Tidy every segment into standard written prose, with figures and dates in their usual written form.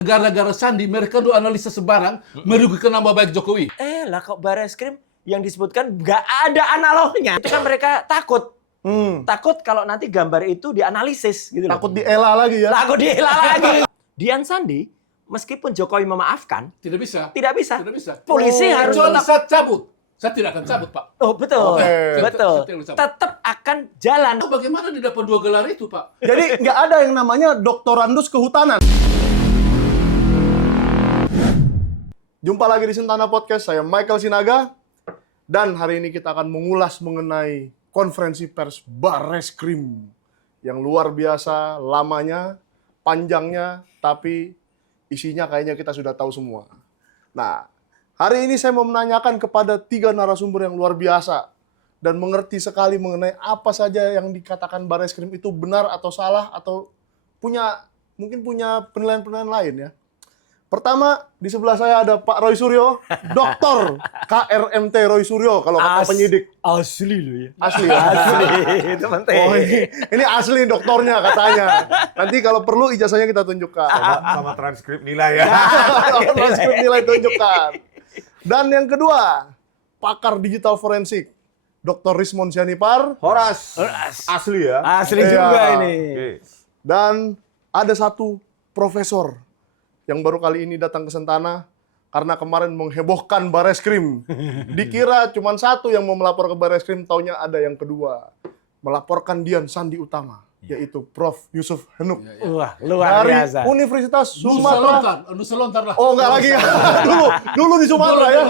Gara-gara Sandi, mereka tuh analisa sebarang merugikan nama baik Jokowi. Lah kok Bareskrim yang disebutkan nggak ada analognya. Itu kan mereka takut. Takut kalau nanti gambar itu dianalisis gitu loh. Takut diela lagi ya. Takut diela lagi. Dian Sandi, meskipun Jokowi memaafkan, Tidak bisa. tidak bisa. Tidak bisa. Polisi harus Kecuali tetap. saat cabut. Saya tidak akan cabut, Pak. Oh betul, Oke. betul. Saya Tetap akan jalan. Bagaimana didapat 2 gelar itu, Pak? Jadi nggak ada yang namanya doktorandus kehutanan. Jumpa lagi di Sentana Podcast, saya Michael Sinaga. Dan hari ini kita akan mengulas mengenai konferensi pers Bareskrim. Yang luar biasa, lamanya, panjangnya, tapi isinya kayaknya kita sudah tahu semua. Nah, hari ini saya mau menanyakan kepada 3 narasumber yang luar biasa. Dan mengerti sekali mengenai apa saja yang dikatakan Bareskrim itu benar atau salah, atau mungkin punya penilaian-penilaian lain ya. Pertama, di sebelah saya ada Pak Roy Suryo, Doktor KRMT Roy Suryo, kalau kata penyidik. Asli loh ya. Asli ya? Asli, itu penting. Oh, ini asli doktornya katanya. Nanti kalau perlu ijazahnya kita tunjukkan. Sama transkrip nilai ya. Transkrip nilai tunjukkan. Dan yang kedua, pakar digital forensik, Dr. Rismond Sianipar. Horas. Asli ya. Asli Iya. juga ini. Oke. Dan ada satu profesor yang baru kali ini datang ke Sentana karena kemarin menghebohkan Bareskrim. Dikira cuma satu yang mau melapor ke Bareskrim, taunya ada yang kedua. Melaporkan Dian Sandi Utama, yaitu Prof. Yusuf Henuk. Wah, luar Dari biasa. Universitas Sumatera. Nusa Lontar lah. Oh, enggak lagi ya. dulu di Sumatera ya.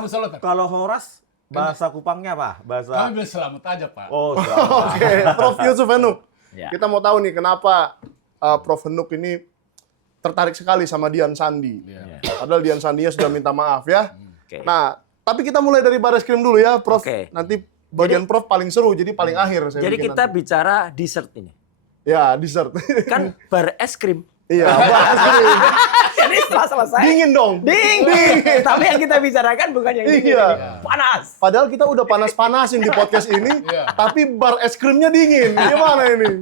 Nusa Lontar. Kalau Horas bahasa Kupangnya apa? Bahasa. Kami bilang selamat aja, Pak. Oh, selamat. Oke, Prof. Yusuf Henuk. Ya. Kita mau tahu nih kenapa Prof. Henuk ini tertarik sekali sama Dian Sandi. Iya. Padahal Dian Sandinya sudah minta maaf ya. Oke. Nah, tapi kita mulai dari Bareskrim dulu ya, Prof. Oke. Nanti bagian Prof paling seru, jadi paling akhir. Saya Jadi bikin kita nanti. bicara dessert ini. Ya, dessert. Kan Bareskrim. Iya, Bareskrim. Jadi setelah selesai. Dingin dong. Dingin. Tapi yang kita bicarakan bukan yang dingin. Iya. ini. Panas. Padahal kita udah panas-panasin di podcast ini, tapi bar es krimnya dingin. Gimana ini?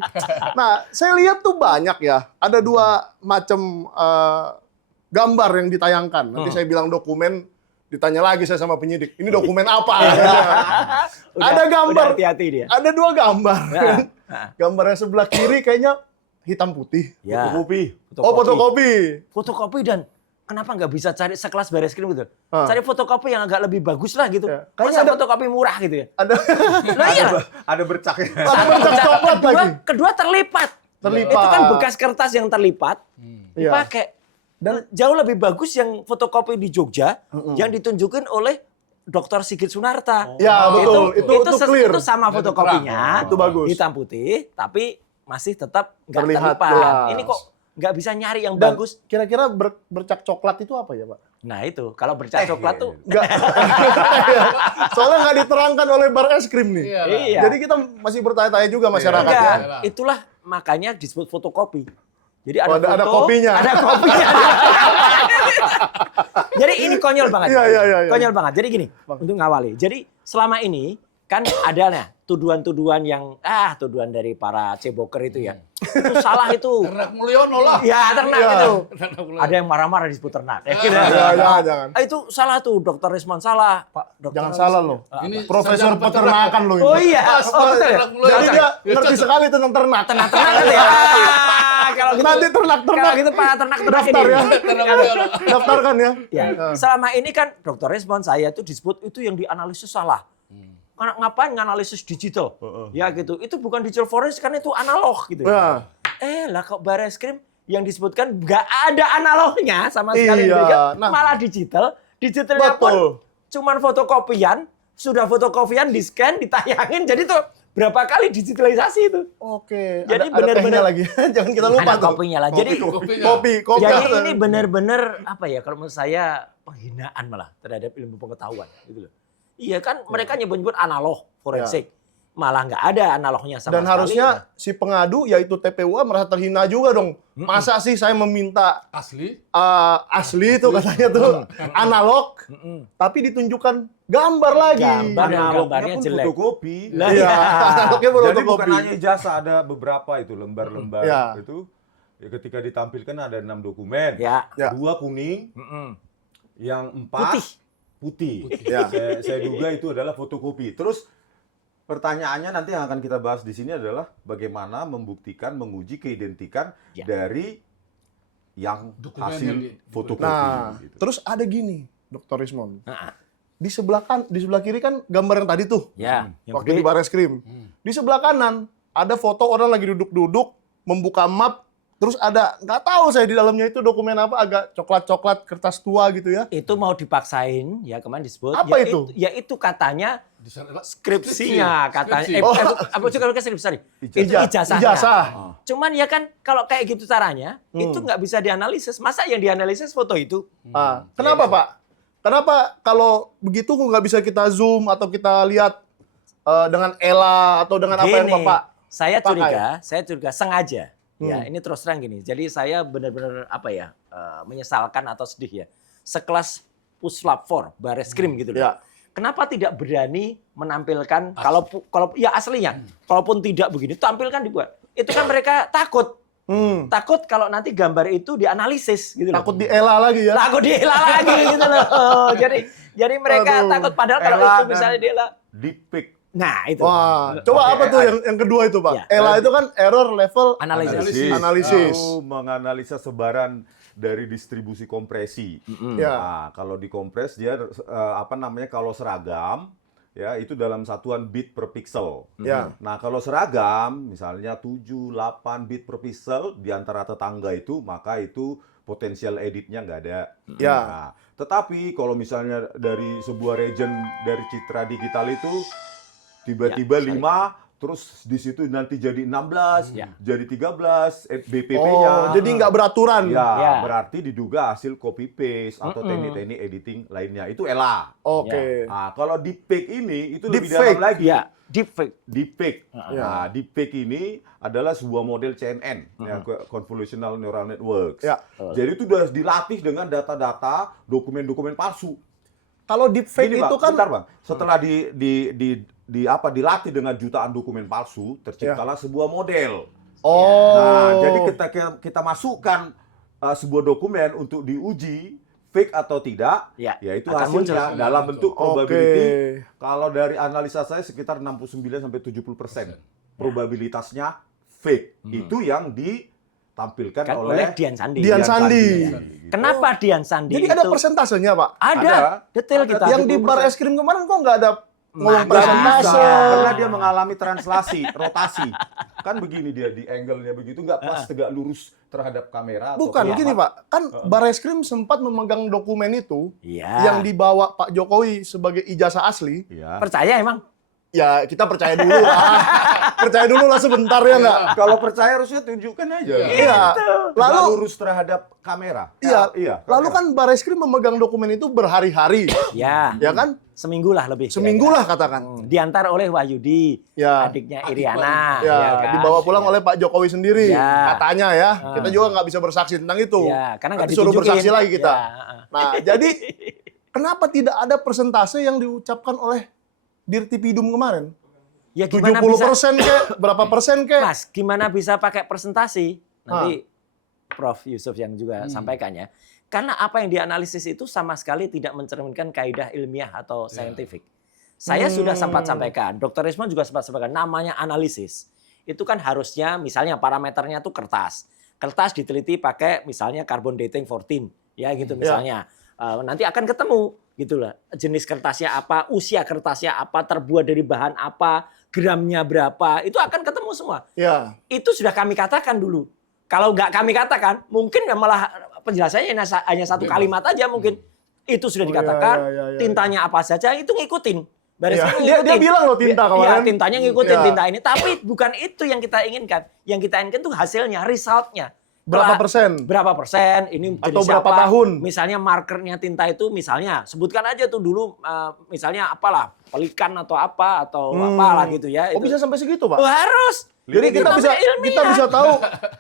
Nah, saya lihat tuh banyak ya. Ada 2 macam gambar yang ditayangkan. Nanti saya bilang dokumen, ditanya lagi saya sama penyidik. Ini dokumen apa? Ada gambar. Udah hati-hati dia. Ada 2 gambar. Nah. Gambar yang sebelah kiri kayaknya hitam putih. Ya. Fotokopi. Oh, fotokopi. Fotokopi dan kenapa nggak bisa cari sekelas Bareskrim gitu? Ah. Cari fotokopi yang agak lebih bagus lah gitu. Ya. Masa Kayaknya ada- fotokopi murah gitu ya? Ada Lah iya. Ada bercaknya. ada bercak coklat lagi. Kedua terlipat. Terlipat. Itu kan bekas kertas yang terlipat Iya. dipakai. Dan jauh lebih bagus yang fotokopi di Jogja yang ditunjukin oleh Dr. Sigit Sunarta. Ya, betul. Itu clear. Itu sama fotokopinya. Itu bagus. Hitam putih, tapi masih tetap nggak Terlihat terlipat. jelas. Ini kok nggak bisa nyari yang Dan bagus? kira-kira bercak coklat itu apa ya, Pak? Nah itu, kalau bercak coklat tuh Enggak. Soalnya nggak diterangkan oleh Bareskrim nih. Iya. Jadi kita masih bertanya-tanya juga masyarakat enggak. ya. Iyalah. Itulah makanya disebut fotokopi. Jadi Oh, ada foto, kopinya. Ada kopinya. Jadi ini konyol banget. Iya. Konyol banget. Jadi gini, untuk ngawali. Jadi selama ini kan ada nih tuduhan-tuduhan yang tuduhan dari para ceboker itu ya. Itu salah itu. Ternak Mulyono lah. Ya, ternak Iya. itu. Ternak Mulyono. Ada yang marah-marah disebut ternak. Ya, gitu. Jangan. Itu salah tuh, Dr. Rismond salah. Pak, Dr. Jangan salah loh. Ini Profesor sarjana peternakan loh ini. Oh iya. Pas, Oh betul ya. ternak Mulyono. Jadi dia ngerti sekali tentang ternak. Ternak kan ya. Kalau gitu, Nanti ternak-ternak. Kalau gitu para ternak Daftar ini. ya. Ternak Mulyono. Daftarkan ya. Ya, selama ini kan Dr. Rismond saya itu disebut itu yang dianalisis salah. Karena ngapain nganalisis digital? Ya gitu. Itu bukan digital forensik kan itu analog gitu. Ya. Lah kok Bareskrim yang disebutkan nggak ada analognya sama sekali. Iya, Kan nah. malah digital. Digitalnya pun Betul. cuman fotokopian, sudah fotokopian, di-scan, ditayangin. Jadi tuh berapa kali digitalisasi itu. Oke. Jadi ada benar-benar- tehnya lagi. Jangan kita lupa Ada tuh. kopinya lah. Jadi Kopi. Jadi ini benar-benar apa ya, kalau menurut saya penghinaan malah terhadap ilmu pengetahuan gitu loh. Iya kan mereka nyebut-nyebut analog forensik. Malah nggak ada analognya sama Dan sekali. harusnya si pengadu yaitu TPUA merasa terhina juga dong. Masa sih saya meminta Asli. asli itu katanya tuh analog, tapi ditunjukkan gambar lagi. Gambar. Analognya gambarnya pun jelek. fotokopi. Lah, Iya, analognya baru Jadi bukan fotokopi. hanya ijazah, ada beberapa itu lembar-lembar Iya. itu ketika ditampilkan ada 6 dokumen. Ya. 2 kuning, yang 4 putih. Ya. Saya duga itu adalah fotokopi. Terus pertanyaannya nanti yang akan kita bahas di sini adalah bagaimana membuktikan, menguji keidentikan dari yang Dokumen hasil yang fotokopi. Nah, gitu. terus ada gini, Dr. Rismond. Di sebelah kiri kan gambar yang tadi tuh. Ya. Yang Waktu gede. di Barreskrim. Di sebelah kanan ada foto orang lagi duduk-duduk membuka map. Terus ada, nggak tahu saya di dalamnya itu dokumen apa, agak coklat-coklat kertas tua gitu ya. Itu mau dipaksain, ya kemarin disebut. Apa ya itu? Ya itu katanya Di sana- skripsinya katanya. Skripsi. Apa juga skripsi, sorry. Itu Ijazah. ijazahnya. Ijazah. Cuman ya kan kalau kayak gitu caranya, itu nggak bisa dianalisis. Masa yang dianalisis foto itu? Kenapa Pak? Kenapa kalau begitu kok nggak bisa kita zoom atau kita lihat dengan ELA atau dengan apa yang Gini, Bapak saya pakai? curiga sengaja. Ya, ini terus terang gini. Jadi saya benar-benar menyesalkan atau sedih ya. Sekelas Puslap 4, Barreskrim gitu loh. Ya. Kenapa tidak berani menampilkan kalau ya aslinya, kalaupun tidak begini tampilkan dibuat. Itu kan mereka takut. Takut kalau nanti gambar itu dianalisis gitu loh. Takut di ELA lagi ya? Takut diela lagi gitu loh. Jadi mereka Aduh. takut padahal kalau ELA itu dan misalnya diela. deepfake. Nah, itu. Wah, coba apa tuh yang kedua itu Pak? Ya. ELA itu kan error level Analisis. Analisis. Lalu menganalisa sebaran dari distribusi kompresi. Ya. Nah, kalau dikompres dia kalau seragam ya itu dalam satuan bit per pixel. Ya. Nah, kalau seragam misalnya 7, 8 bit per pixel di antara tetangga itu, maka itu potensial editnya nggak ada. Ya. Nah, tetapi kalau misalnya dari sebuah region dari citra digital itu tiba-tiba Ya, 5, terus di situ nanti jadi 16, Ya. jadi 13, BPP-nya. Oh, jadi nggak beraturan. Ya, Ya. berarti diduga hasil copy paste atau teknik-teknik editing lainnya. Itu ELA. Oke. Nah, kalau deepfake ini itu lebih Deepfake. dalam lagi. Ya, deepfake. Deepfake. Ya. Nah, deepfake ini adalah sebuah model CNN, ya, Convolutional Neural Networks. Ya. Jadi itu sudah dilatih dengan data-data dokumen-dokumen palsu. Kalau deepfake Gini, itu Bang, kan bentar, Bang. Setelah dilatih dengan jutaan dokumen palsu, terciptalah sebuah model. oh. Nah, jadi kita masukkan sebuah dokumen untuk diuji fake atau tidak, Ya, yaitu akan hasilnya muncul. dalam bentuk Oke. probability. Kalau dari analisa saya sekitar 69-70% probabilitasnya fake. Itu yang ditampilkan Kan oleh oleh Dian Sandi. Dian Sandi. Gitu. Kenapa Dian Sandi Jadi itu? ada persentasenya Pak? Ada. Detail Ada. kita. Yang di Barreskrim kemarin kok nggak ada ngomong Makanya. persentase? Karena dia mengalami translasi, rotasi. Kan begini dia di angle-nya begitu nggak pas tegak lurus terhadap kamera. atau Bukan, apa. gini Pak. Kan Barreskrim sempat memegang dokumen itu Iya. yang dibawa Pak Jokowi sebagai ijazah asli. Iya. Percaya emang? Ya kita percaya dulu lah. Percaya dulu lah sebentar ya nggak? Kalau percaya harusnya tunjukkan aja. Iya. Lalu Lalu lurus terhadap kamera. iya. Iya. Lalu kan Barreskrim memegang dokumen itu berhari-hari. Ya. Ya kan? Seminggu lah lebih. Seminggu kira-kira. lah katakan. Diantar oleh Wahyudi, Ya. adiknya Iriana. Ya, kan? dibawa pulang oleh Pak Jokowi sendiri. Ya. Katanya ya. Kita juga nggak bisa bersaksi tentang itu. Ya, karena nggak Nanti suruh ditunjukin. bersaksi lagi kita. Ya. Nah, jadi kenapa tidak ada persentase yang diucapkan oleh Dirtipidum kemarin? Ya gimana 70% bisa? kek, berapa persen kek? Mas, gimana bisa pakai presentasi? Nanti Prof. Yusuf yang juga sampaikan ya. Karena apa yang dianalisis itu sama sekali tidak mencerminkan kaidah ilmiah atau saintifik. Saya sudah sempat sampaikan, Dr. Rismond juga sempat sampaikan, namanya analisis. Itu kan harusnya misalnya parameternya itu kertas. Kertas diteliti pakai misalnya carbon dating 14, ya gitu misalnya. Nanti akan ketemu gitu lah. Jenis kertasnya apa, usia kertasnya apa, terbuat dari bahan apa, gramnya berapa, itu akan ketemu semua. Ya. Itu sudah kami katakan dulu. Kalau nggak kami katakan, mungkin malah penjelasannya hanya satu kalimat aja mungkin. Itu sudah dikatakan, ya. tintanya apa saja, itu ngikutin. Iya, dia bilang loh tinta kemarin. Iya, tintanya ngikutin Iya. tinta ini. Tapi bukan itu yang kita inginkan. Yang kita inginkan itu hasilnya, resultnya. Berapa persen? Berapa persen, ini Atau jenis berapa apa. tahun? Misalnya markernya tinta itu misalnya, sebutkan aja tuh dulu misalnya apalah, pelikan atau apa, atau apalah gitu ya. Oh, bisa sampai segitu, Pak? Oh, harus. Jadi kita bisa namanya ilmiah. kita bisa tahu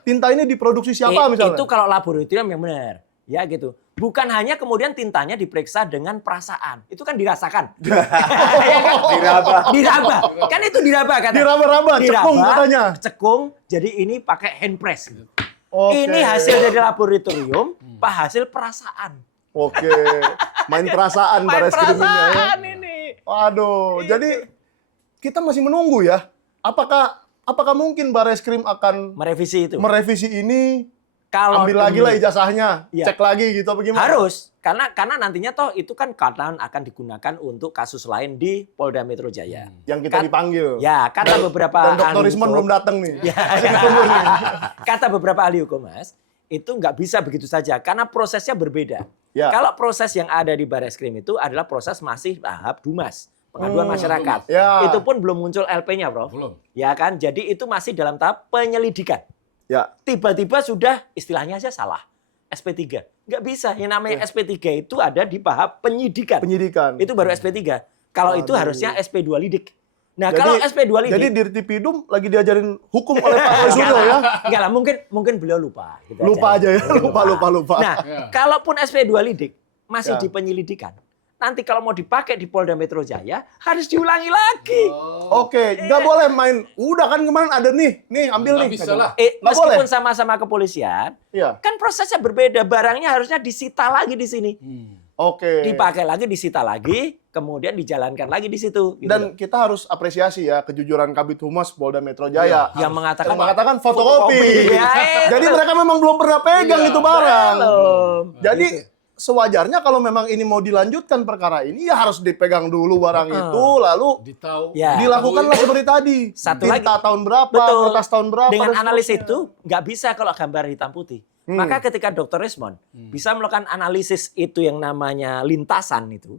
tinta ini diproduksi siapa misalnya. Itu kalau laboratorium yang benar. Ya gitu. Bukan hanya kemudian tintanya diperiksa dengan perasaan. Itu kan dirasakan. Ya kan? Diraba. Diraba. Kan itu diraba katanya. Diraba-raba, cekung Diraba, katanya. Cekung, jadi ini pakai hand press. Gitu. Oke. Ini hasil dari laboratorium, Pak hasil perasaan. Oke. Main perasaan Main Barreskrim ini ya. perasaan ini. Waduh, jadi kita masih menunggu ya. Apakah mungkin Barreskrim akan Merevisi itu. merevisi ini, Kalau ambil lagi lah ijazahnya, Iya. cek lagi gitu apa gimana? harus karena nantinya toh itu kan akan digunakan untuk kasus lain di Polda Metro Jaya. Yang kita Kan- dipanggil. Ya, kata beberapa Dan Dr. ahli Rismon hukum- belum datang nih. Ya. Kata beberapa ahli hukum, Mas, itu nggak bisa begitu saja karena prosesnya berbeda. Ya. Kalau proses yang ada di Barreskrim itu adalah proses masih tahap Dumas, pengaduan masyarakat. Ya. Itu pun belum muncul LP-nya, Prof. Belum. Ya kan? Jadi itu masih dalam tahap penyelidikan. Ya. Tiba-tiba sudah istilahnya aja salah. SP3. Nggak bisa. Yang namanya SP3 itu ada di tahap penyidikan. Penyidikan. Itu baru SP3. Kalau itu Waduh. harusnya SP2 lidik. Nah, Jadi- kalau SP2 lidik Jadi Dirtipidum lagi diajarin hukum oleh Pak Roy Suryo ya. enggak lah, mungkin beliau lupa. Gitu Lupa aja ya, lupa. Nah, Ya. kalaupun SP2 lidik masih Ya. di penyelidikan, nanti kalau mau dipakai di Polda Metro Jaya harus diulangi lagi. Oke, nggak boleh main. Udah kan kemarin ada nih ambil Nggak nih. bisa lah. Nggak Meskipun boleh. sama-sama kepolisian, Iya. kan prosesnya berbeda. Barangnya harusnya disita lagi di sini. Oke. Dipakai lagi, disita lagi, kemudian dijalankan lagi di situ. Gitu Dan kita harus apresiasi ya kejujuran Kabid Humas Polda Metro Jaya. yang mengatakan Yang mengatakan fotokopi. Ya, itu. Jadi mereka memang belum pernah pegang Iya, itu barang. belum. Jadi sewajarnya kalau memang ini mau dilanjutkan perkara ini ya harus dipegang dulu barang itu lalu Ditahu. Ya. dilakukanlah seperti tadi. Satu Tinta lagi. tahun berapa, Betul. kertas tahun berapa. Dengan dan analis seterusnya. itu nggak bisa kalau gambar hitam putih. Maka ketika Dr. Rismon bisa melakukan analisis itu yang namanya lintasan itu.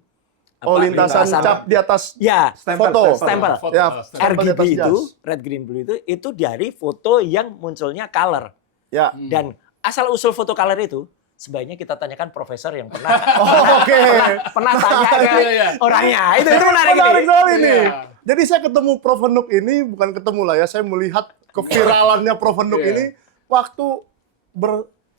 Oh, apa, lintasan cap di atas Ya, foto. stempel. Ya, stempel di RGB atas itu, jas. red green blue itu dari foto yang munculnya color. Ya. Dan asal usul foto color itu sebaiknya kita tanyakan profesor yang pernah Oh, oke. pernah tanya ke Iya, iya. orangnya. Itu menarik Menarik ini. sekali nih. Iya. Jadi saya ketemu Prof Henuk ini, bukan ketemu lah ya, saya melihat keviralannya Prof Henuk Iya. ini waktu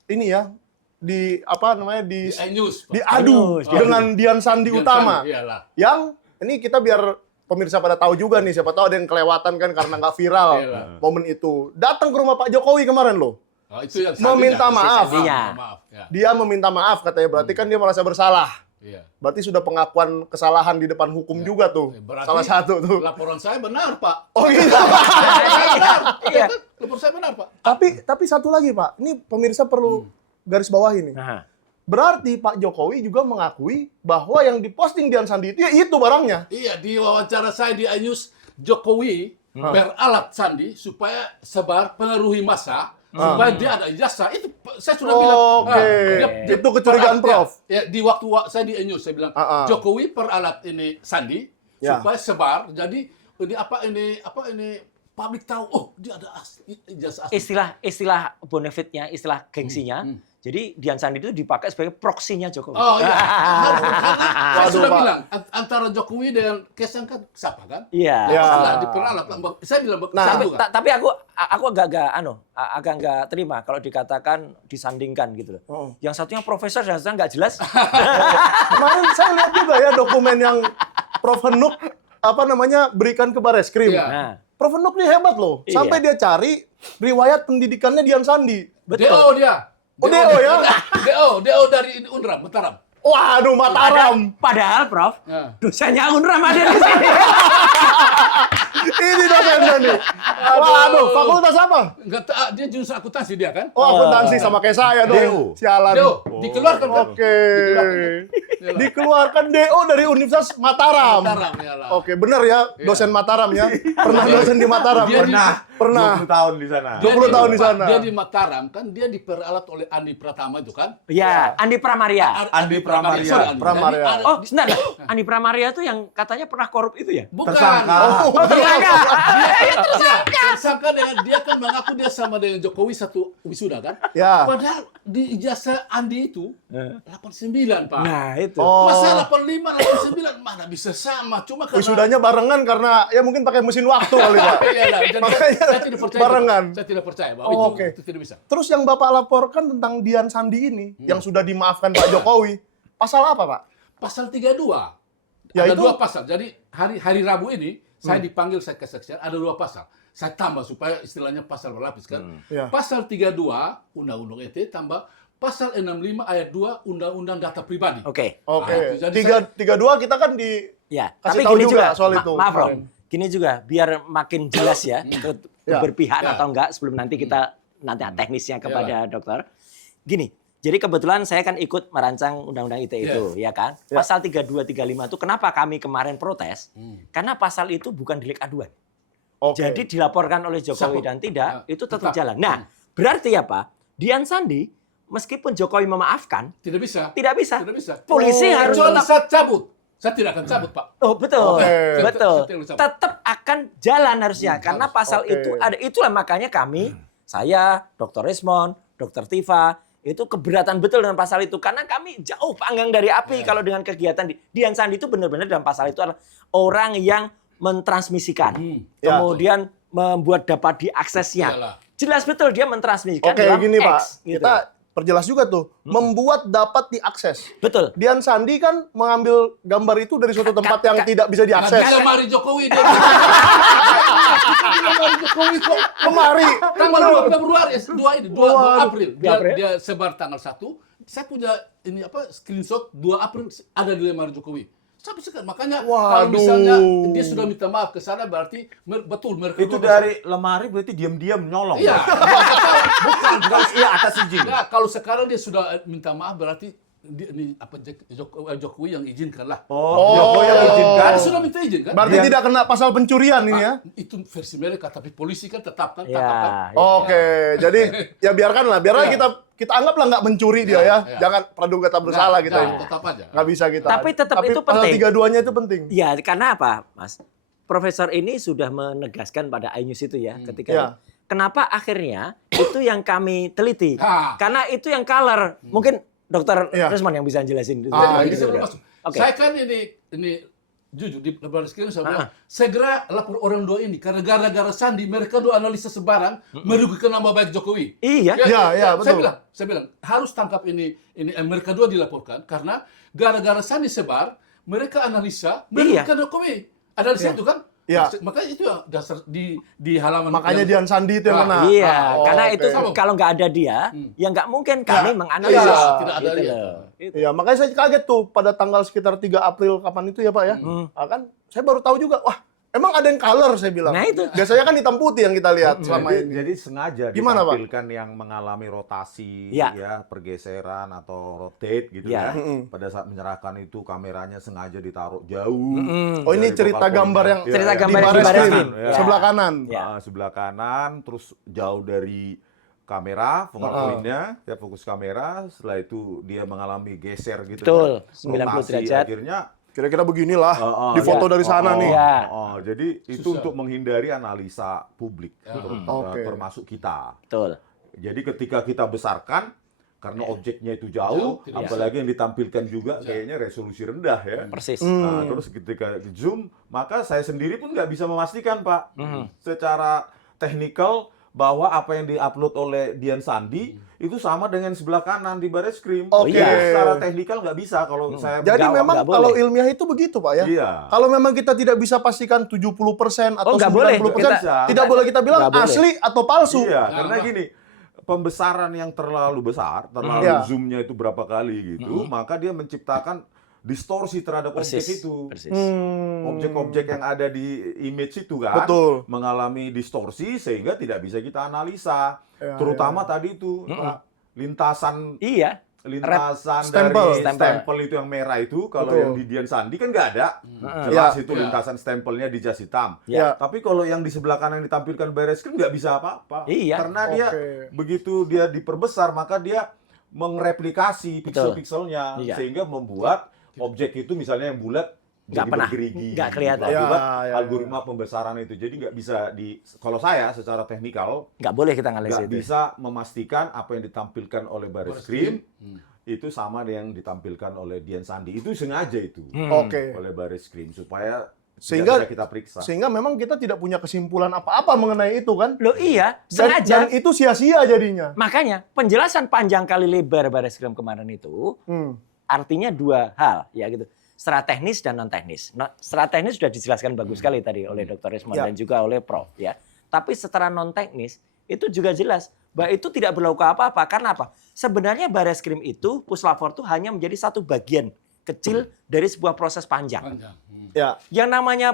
ini ya di apa namanya Di iNews. Pak. diadu News, dengan Dian Sandi Dian Utama. Sandi, iyalah. Yang ini kita biar pemirsa pada tahu juga nih, siapa tahu ada yang kelewatan kan karena nggak viral Iyalah. momen itu. Datang ke rumah Pak Jokowi kemarin loh. Oh, itu yang Meminta Sandinya. maaf. Sandinya. Maaf. Ya. Dia meminta maaf katanya, berarti kan dia merasa bersalah. Iya. Berarti sudah pengakuan kesalahan di depan hukum juga tuh. Berarti Salah satu tuh. Laporan saya benar, Pak. Oh gitu. Benar. Iya. Kan? Laporan saya benar, Pak. Tapi satu lagi Pak, ini pemirsa perlu garis bawah ini. Nah, Berarti Pak Jokowi juga mengakui bahwa yang diposting Dian Sandi itu ya itu barangnya. Iya, di wawancara saya di iNews, Jokowi beralat Sandi supaya sebar pengaruhi massa, supaya dia ada ijazah. Itu saya sudah bilang. Oke. Itu kecurigaan peralat, Prof. Ya, di waktu saya di iNews saya bilang, Ah, ah. Jokowi peralat ini Sandi Ya. supaya sebar. Jadi ini publik tahu, oh dia ada ijazah asli. istilah bonefitnya, istilah gengsinya. Jadi Dian Sandi itu dipakai sebagai proksinya Jokowi. Oh iya, karena saya Waduh, sudah Pak. bilang antara Jokowi dengan Kaisang kan siapa kan? Iya. Ya. Salah diperalat. Saya bilang Nah, saya juga. Tapi aku agak nggak terima kalau dikatakan disandingkan gitu loh. Oh. Yang satunya profesor, yang satunya nggak jelas. Kemarin saya lihat juga ya dokumen yang Prof Henuk berikan ke Barreskrim. Iya. Nah, Prof Henuk nih hebat loh. Iya. Sampai dia cari riwayat pendidikannya Dian Sandi. betul. DO dia. Oh, DO ya? DO dari Unram, Mataram. Waduh, Mataram. Padahal Prof, Ya. dosennya Unram ada di sini. Ini dosennya nih. Waduh, fakultas apa? Enggak, dia jurusan akuntansi dia kan? Oh, akuntansi sama kayak saya dong. DO. Sialan. DO dikeluarkan kan? Oke. Dikeluarkan. Dikeluarkan DO dari Universitas Mataram. Mataram ya lah. Oke, benar ya, dosen Mataram ya. Pernah dosen di Mataram. Dia di- Pernah. 20 tahun di sana. 20 tahun di sana. Dia di Mataram kan dia diperalat oleh Andi Pratama itu kan? Ya, Andi Pramaria. Andi Pramaria. Sorry, Andi. Pramaria. Jadi ada- Oh, sebentar. Andi Pramaria itu yang katanya pernah korup itu ya? bukan. Tersangka. Oh, Tersangka dengan dia kan mengaku dia sama dengan Jokowi satu wisuda kan? Ya. Padahal di ijazah Andi itu 89, Pak. Nah, itu. Oh. Masa 85, 89 mana bisa sama? Cuma karena Wisudanya barengan karena ya mungkin pakai mesin waktu kali Pak. Iya lah, jadi Makanya saya tidak percaya. barengan. Saya tidak percaya bahwa Oh, itu, oke. itu tidak bisa. Terus yang Bapak laporkan tentang Dian Sandi ini yang sudah dimaafkan Pak Jokowi, pasal apa Pak? Pasal 32. Ya, Ada itu- dua pasal. Jadi hari Rabu ini saya dipanggil saya kesaksian ada dua pasal. saya tambah supaya istilahnya pasal berlapis kan. Ya. Pasal 32 Undang-Undang ITE tambah pasal 65 ayat 2 Undang-Undang Data Pribadi. Oke. Oke. Nah, itu. Jadi 32 kita kan di Ya, Kasih tapi tahu gini juga juga, soal itu maaf Bro, kemarin. gini juga biar makin jelas ya, itu Ya. berpihak Ya. atau enggak sebelum nanti kita nanti teknisnya kepada dokter. Gini, jadi kebetulan saya kan ikut merancang Undang-Undang ITE itu, ya kan? Ya. Pasal 32, 35 itu kenapa kami kemarin protes? Karena pasal itu bukan delik aduan. Oke. Jadi dilaporkan oleh Jokowi Sabut. dan tidak, Ya, itu tetap tetap. jalan. Nah, berarti apa? Dian Sandi, meskipun Jokowi memaafkan, tidak bisa. tidak bisa. Tidak bisa. Polisi harus Kecuali tetap. saya cabut. Saya tidak akan cabut, Pak. Oh betul, Oke. betul. Tetap- Tetap akan jalan harusnya karena harus. pasal Oke. itu ada. Itulah makanya kami, saya, Dr. Rismond, Dr. Tifa itu keberatan betul dengan pasal itu karena kami jauh panggang dari api kalau dengan kegiatan Dian Sandi itu benar-benar dalam pasal itu adalah orang yang mentransmisikan, Ya. kemudian membuat dapat diaksesnya. Iyalah. Jelas betul dia mentransmisikan Oke, dalam gini Pak. X, gitu. Kita perjelas juga tuh. Membuat dapat diakses. Betul. Dian Sandi kan mengambil gambar itu dari suatu tempat yang tidak bisa Nah, diakses. dia lemari Jokowi dia. Lemari Jokowi kok. Kemari. Tanggal 2 Februari, 2 April. April. Dia sebar tanggal 1. Saya punya ini apa screenshot 2 April ada di lemari Jokowi. Sampai sekarang. Makanya kalau Waduh. misalnya dia sudah minta maaf ke sana berarti betul mereka Itu dua dari lemari berarti diam-diam nyolong. Iya, bukan. Iya, atas izin. Ya, kalau sekarang dia sudah minta maaf berarti ini apa Jokowi yang izinkan lah. Oh, Jokowi yang izinkan. Dia sudah minta izin kan? Berarti tidak kena pasal pencurian ini ya. Itu versi mereka, tapi polisi kan tetap kan, Ya, tangkap kan. ya. Oke, jadi ya biarkanlah Ya. kita anggaplah nggak mencuri dia ya. Ya. Jangan praduga tak bersalah kita Nah, ini. tetap aja. Nggak bisa kita. Tapi tetap itu pasal penting. 32-nya itu penting. Ya, karena apa, Mas? Profesor ini sudah menegaskan pada iNews itu ya, ketika Ya. kenapa akhirnya itu yang kami teliti. Ha. Karena itu yang color. Mungkin Dokter Ya. Resmond yang bisa jelasin. Ah, Jadi gitu. saya belum masuk. Oke. Saya kan ini jujur di lebaran sekian saya bilang, segera lapor orang dua ini karena gara-gara Sandi mereka dua analisa sebarang merugikan nama baik Jokowi. Iya. Ya, betul. Saya bilang harus tangkap ini mereka dua dilaporkan karena gara-gara Sandi sebar mereka analisa merugikan Jokowi. Analisa itu kan? Iya. Makanya itu yang dasar di halaman. Makanya yang- Dian Sandi itu yang mana? Iya, Oh, karena oke. itu kalau nggak ada dia, ya nggak mungkin kami menganalisis. Iya, tidak ada Gitu dia. loh. Itu. Iya, makanya saya kaget tuh pada tanggal sekitar 3 April kapan itu ya Pak ya. Kan saya baru tahu juga, wah emang ada yang color saya bilang. Nah, itu. Biasanya kan hitam putih yang kita lihat selama Jadi, ini. jadi sengaja Gimana, Pak? ditampilkan yang mengalami rotasi, Ya. ya pergeseran atau rotate gitu Ya. ya. Pada saat menyerahkan itu kameranya sengaja ditaruh jauh. Oh ini dari cerita focal gambar point-nya. yang Iya, Cerita iya. gambar di yang di baris baris krim, krim. sebelah kanan. Ya. Sebelah kanan, terus jauh dari kamera, focal point-nya, ya fokus kamera. Setelah itu dia mengalami geser gitu. Betul, kan. 90 Rotasi, derajat. Akhirnya Kira-kira beginilah di ya. foto dari sana nih. Ya. Jadi itu Susah. untuk menghindari analisa publik, Oke. termasuk kita. Betul. Jadi ketika kita besarkan, karena objeknya itu jauh, Jauh, tidak apalagi yang ditampilkan juga kayaknya resolusi rendah ya. Persis. Nah, terus ketika di zoom, maka saya sendiri pun nggak bisa memastikan Pak, secara teknikal bahwa apa yang diupload oleh Dian Sandi itu sama dengan sebelah kanan di baris krim. Oke. Secara teknikal nggak bisa kalau saya Jadi Nggak- memang nggak boleh. kalau ilmiah itu begitu Pak ya. Iya. Kalau memang kita tidak bisa pastikan 70% atau Oh, nggak boleh. 90%, Kita- tidak boleh kita bilang Nggak boleh. asli atau palsu. Iya, Nah, karena apa? gini, pembesaran yang terlalu besar, terlalu Iya. zoomnya itu berapa kali gitu, maka dia menciptakan distorsi terhadap objek Persis. itu. Persis. Objek-objek yang ada di image itu kan Betul. mengalami distorsi sehingga tidak bisa kita analisa. Ya, Terutama tadi itu lintasan Iya. Stempel. dari stempel itu yang merah itu kalau Betul. yang di Dian Sandi kan nggak ada. Jelas itu Ya. lintasan stempelnya di jas hitam. Ya. Tapi kalau yang di sebelah kanan yang ditampilkan baris krim nggak bisa apa-apa. Iya. Karena dia Oke. begitu dia diperbesar maka dia mereplikasi pixel-pixelnya Iya. sehingga membuat objek itu misalnya yang bulat Nggak jadi pernah, bergerigi. nggak kelihatan. Akibat Ya, algoritma pembesaran itu. Jadi nggak bisa kalau saya secara teknikal Nggak boleh kita nggak analisis itu. bisa memastikan apa yang ditampilkan oleh baris krim itu sama dengan yang ditampilkan oleh Dian Sandi. Itu sengaja itu Oke. oleh baris krim supaya Sehingga- tidak bisa kita periksa. Sehingga memang kita tidak punya kesimpulan apa-apa mengenai itu kan. Loh iya, Dan sengaja. itu sia-sia jadinya. Makanya penjelasan panjang kali lebar Baris Krim kemarin itu artinya dua hal ya gitu. Secara teknis dan non teknis. Nah, secara teknis sudah dijelaskan bagus sekali tadi oleh Dr. Rismond Ya. dan juga oleh Prof ya. Tapi secara non teknis itu juga jelas bahwa itu tidak berlaku apa-apa. Karena apa? Sebenarnya Bareskrim itu, Puslapor itu hanya menjadi satu bagian kecil dari sebuah proses panjang. Ya. Yang namanya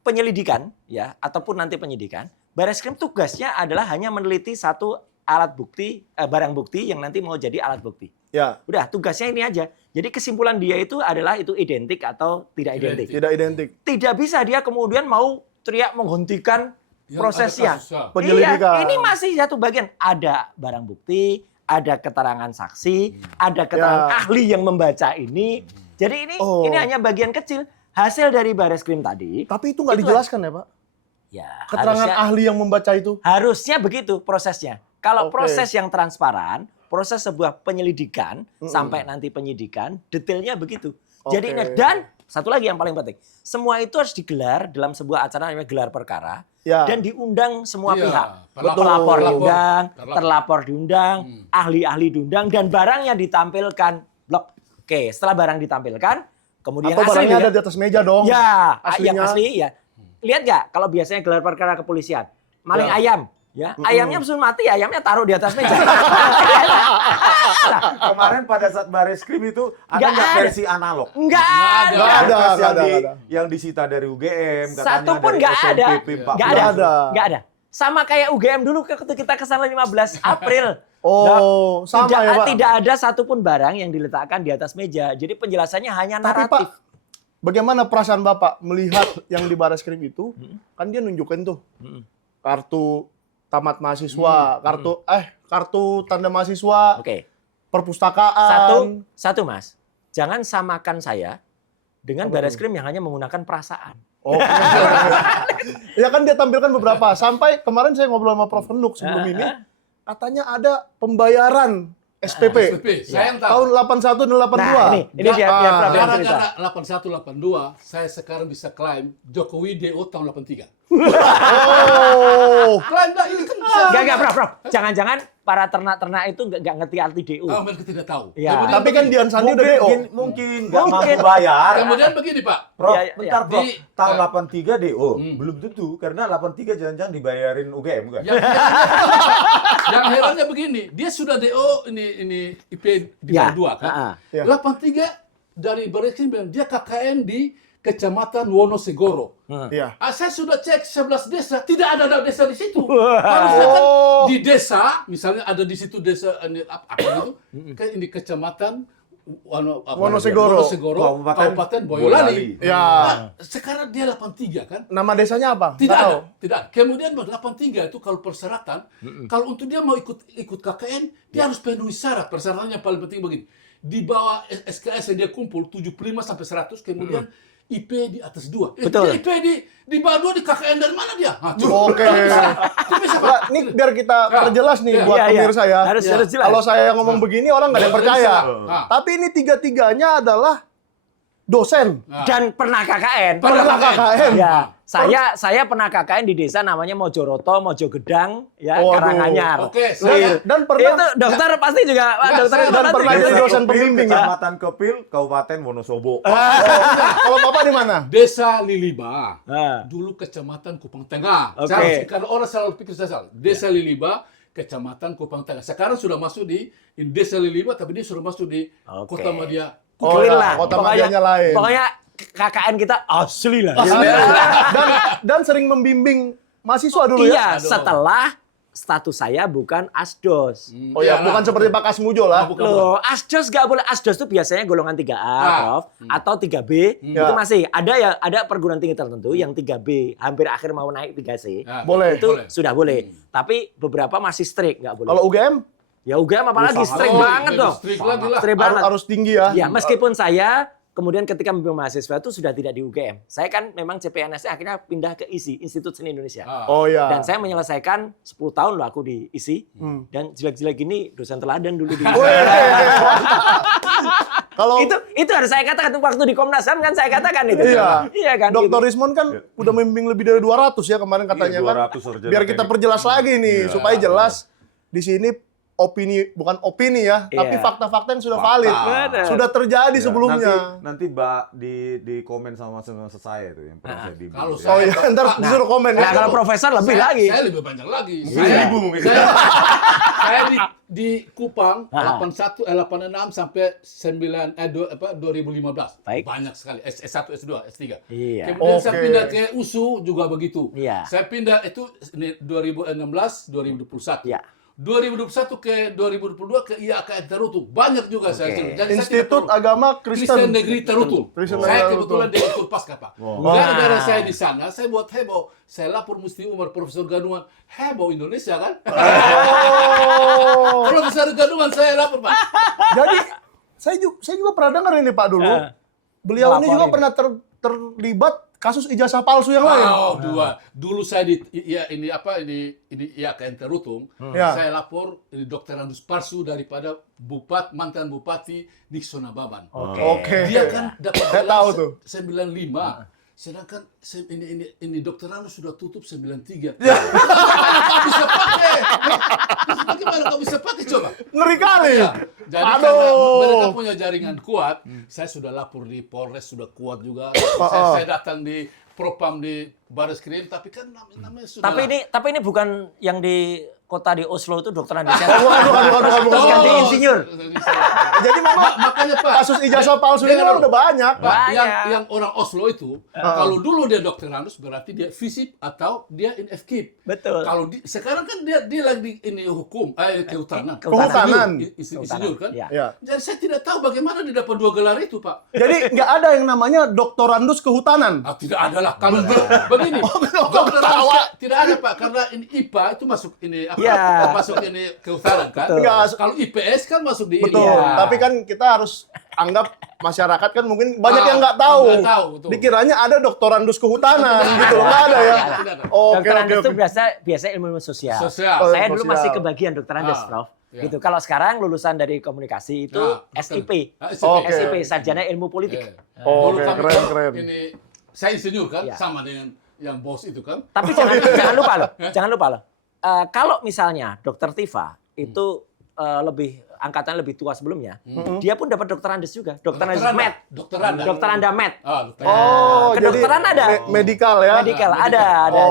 penyelidikan, ya, ataupun nanti penyidikan, Bareskrim tugasnya adalah hanya meneliti satu alat bukti, barang bukti yang nanti mau jadi alat bukti. Ya. Udah, tugasnya ini aja. Jadi kesimpulan dia itu adalah itu identik atau tidak identik. Tidak identik. Tidak bisa dia kemudian mau teriak menghentikan Yang prosesnya. ada kasusnya. Penyelidikan. Iya, ini masih satu bagian. Ada barang bukti, ada keterangan saksi, ada keterangan ahli yang membaca ini. Jadi ini hanya bagian kecil hasil dari Bareskrim tadi. Tapi itu nggak Itu dijelaskan ya Pak? Ya, Keterangan ahli yang membaca itu. harusnya begitu prosesnya. Kalau Oke. proses yang transparan, proses sebuah penyelidikan sampai nanti penyidikan, detailnya begitu. Jadi Oke. dan satu lagi yang paling penting, semua itu harus digelar dalam sebuah acara namanya gelar perkara Ya. dan diundang semua Iya, pihak. pelapor. Pelapor Pelapor. diundang, Terlapor. terlapor diundang, ahli-ahli diundang dan barangnya ditampilkan. Blok. Oke, setelah barang ditampilkan, kemudian Atau barangnya asli ada di atas meja dong. ya, Aslinya. yang asli ya. Lihat nggak kalau biasanya gelar perkara kepolisian, maling Ya. ayam, ya, ayamnya sudah mati, ayamnya taruh di atas meja. Kemarin pada saat Bareskrim itu ada Nggak nggak ada. versi analog? Enggak Nggak ada. Nggak ada, Berkas nggak ada. yang disita dari UGM, katanya Satu pun dari nggak ada. SNPP 14. Nggak ada. Nggak ada. Nggak ada. Sama kayak UGM dulu ketika kita ke sana 15 April. Oh, sama tidak, ya Pak? tidak ada satupun barang yang diletakkan di atas meja. Jadi penjelasannya hanya Tapi naratif. Pak, bagaimana perasaan Bapak melihat yang di Bareskrim itu? Kan dia nunjukin tuh kartu tamat mahasiswa, kartu tanda mahasiswa, Oke. perpustakaan. Satu Mas. Jangan samakan saya dengan Bareskrim yang hanya menggunakan perasaan. Oke. Ya kan dia tampilkan beberapa. Sampai kemarin saya ngobrol sama Prof. Henuk sebelum ini, katanya ada pembayaran SPP. SPP, saya yang tahu. Tahun 81 dan 82. Nah, ini biar Prof yang cerita. Gara-gara 81, 82, saya sekarang bisa klaim Jokowi DO tahun 83. Oh. Klaim dah, ini kan Enggak, Prof. Jangan-jangan para ternak-ternak itu enggak ngerti arti DU. mereka tidak tahu. Ya. Kemudian Tapi kan begini. Dian Sandi udah DO. Mungkin nggak Mungkin. mampu bayar. Kemudian begini Pak. Prof, Ya, ya, bentar ya. Prof. Di- Tahun 83 DO. Hmm. Belum tentu, karena 83 jangan-jangan dibayarin UGM bukan? Yang herannya begini, dia sudah DO ini IP di Ya. bawah 2 kan. Ya. 83 dari Bareskrim bilang dia KKN di Kecamatan Wonosegoro. Iya. Saya sudah cek 11 desa, tidak ada desa di situ. Harusnya kan di desa, misalnya ada di situ desa ini apa itu? Kayak ini Kecamatan Wonosegoro. Kabupaten Boyolali. Ya. Nah, sekarang dia 83 kan? Nama desanya apa? Tidak Nggak tahu. ada, tidak. Kemudian 83 itu kalau persyaratan, kalau untuk dia mau ikut KKN, dia harus penuhi syarat. Persyaratannya paling penting begini. Di bawah SKS yang dia kumpul 75 sampai 100, kemudian IP di atas 2. Betul. IP di bawah 2 di KKN dari mana dia? Oke. Itu bisa Pak. Nah, ini biar kita perjelas nih Ya. buat Iya, iya. pemirsa ya. Harus Ya. jelas. Kalau saya ngomong begini orang nggak ada yang percaya. Nah. Tapi ini tiga-tiganya adalah dosen. Dan pernah KKN. Pernah KKN. Ya, saya pernah KKN di desa namanya Mojoroto, Mojogedang, ya, Waduh. Karanganyar. Oke, saya Dan pernah Itu dokter pasti juga, Ya, dokter saya- itu dan nanti pernah gitu. jadi dosen Kepil, pembimbing ya? Kecamatan Kepil, Kabupaten Wonosobo. Kalau Bapak di mana? Desa Liliba. Ah. Dulu Kecamatan Kupang Tengah. Oke. Karena orang selalu pikir saya salah. Desa Liliba, Kecamatan Kupang Tengah. Sekarang sudah masuk di Desa Liliba, tapi dia sudah masuk di Oke. Kota Madia. Oh, Clear ya, lah. kota Pokoknya- Madianya lain. Pokoknya KKN kita asli lah. Asli. Dan sering membimbing mahasiswa dulu ya. Iya, Aduh. setelah status saya bukan asdos. Oh ya, bukan seperti Pak Kasmujo lah. Bukan. Loh, asdos nggak boleh. Asdos itu biasanya golongan 3A, Prof, atau 3B. Itu Ya. masih ada perguruan tinggi tertentu yang 3B hampir akhir mau naik 3C. Ya, Boleh. Itu sudah boleh. Tapi beberapa masih strict, nggak boleh. Kalau UGM Ya UGM apalagi strict Oh, banget lebih dong. strict lagi lah. Strict banget. harus tinggi ya. Ya, meskipun saya kemudian ketika membimbing mahasiswa itu sudah tidak di UGM. Saya kan memang CPNS akhirnya pindah ke ISI, Institut Seni Indonesia. Oh ya. Dan saya menyelesaikan 10 tahun loh aku di ISI. Dan jelek-jelek gini dosen teladan dulu di Kalau itu harus saya katakan waktu di Komnas HAM kan saya katakan itu. Iya. Iya kan. Dr. gitu. Rismon kan udah membimbing lebih dari 200 ya kemarin katanya Iya, kan. 200 sarjana Biar kita teknik. perjelas lagi nih Iya. supaya jelas di sini bukan opini ya, tapi Iya. fakta-fakta yang sudah Fakta. valid. Benar. Sudah terjadi Ya, sebelumnya. Nanti Mbak di komen sama saya itu yang pernah saya di. Kalau Oh saya- iya, ntar disuruh komen Nah, ya. kalau profesor lebih lagi. Saya lebih banyak lagi. Seribu mungkin. Saya di Kupang Ah. 86 sampai 2015. Baik. Banyak sekali. S1, S2, S3. Iya. Kemudian saya Oke. pindah ke USU juga begitu. Iya. Saya pindah itu ini 2016, 2021. Iya. 2021 ke 2022 ke IAKN Terutung. Banyak juga saya Oke. sini. Jadi saya Institut tidak perlu. Agama Kristen Kristen. Negeri Terutung. Kristen Saya Negeri kebetulan Terutung. direktur Pasca, Pak. Wow. Gara-gara Wah. saya di sana, saya buat heboh. Saya lapor Musti Umar, Profesor Gadungan. Heboh Indonesia kan? Oh. Profesor Gadungan saya lapor, Pak. Jadi saya juga pernah dengar ini Pak dulu. Ah. Beliau ini juga Ngelaporin. pernah terlibat kasus ijazah palsu yang lain. Oh, dua. Dulu saya di ini IAKN Terutung. Ya. Saya lapor ini dokterandus palsu daripada mantan Bupati Nixon Ababan. Oke. Dia kan dapat Saya tahu tuh. 95. Sedangkan ini dokterandus sudah tutup 93. Kau bisa pakai. Terus bagaimana kau bisa pakai coba? Ngeri kali. Ya, jadi Aduh. karena mereka punya jaringan kuat, saya sudah lapor di Polres sudah kuat juga. Saya datang di Propam di Barreskrim, tapi kan namanya sudah. Tapi ini bukan yang di kota di Oslo itu dokter Andesnya. Waduh. Terus ganti insinyur. Jadi memang Makanya Pak. kasus ijazah palsu ini Dengar kan dulu. udah banyak. Pak, Banyak. yang orang Oslo itu, kalau dulu dia dokterandus berarti dia FISIP atau dia in FKIP. Betul. Kalau sekarang kan dia lagi ini hukum, kehutanan. Kehutanan. Insinyur kan? Ya. Ya. Jadi saya tidak tahu bagaimana dia dapat 2 gelar itu, Pak. Jadi nggak ada yang namanya doktorandus kehutanan. Ah, tidak ada lah. Kalau begini, dokterandus tidak ada, Pak, karena ini IPA itu masuk ini Ya. masuk ini kehutanan kan? Betul. Nggak, Kalau IPS kan masuk di betul. ini. Iya. Tapi kan kita harus anggap masyarakat kan mungkin banyak yang nggak nggak tahu. tahu, betul. Dikiranya ada doktorandus kehutanan Tidak gitu. ada. Nggak ada ya. Tidak ada. Oke, Dokter oke, Andes itu oke. biasa ilmu sosial. Sosial. Oh, Saya dulu sosial. masih kebagian dokter Andes, Ah, Prof. ya. Gitu. Kalau sekarang lulusan dari komunikasi itu Ah, SIP. Oke. SIP, Sarjana Ilmu Politik. Eh. Oh, Dulu oke, kami keren, kan keren. Ini saya insinyur kan, Iya. sama dengan yang bos itu kan. Tapi jangan lupa loh. Jangan lupa loh. Kalau misalnya Dokter Tifa itu lebih angkatan lebih tua sebelumnya, dia pun dapat dokter Andes juga. Dokter Andes Med. Dokter Anda. Dokter Anda Med. Ah, dokter. Oh, Kedokteran jadi ada. Medikal ya. Medical medical. ada.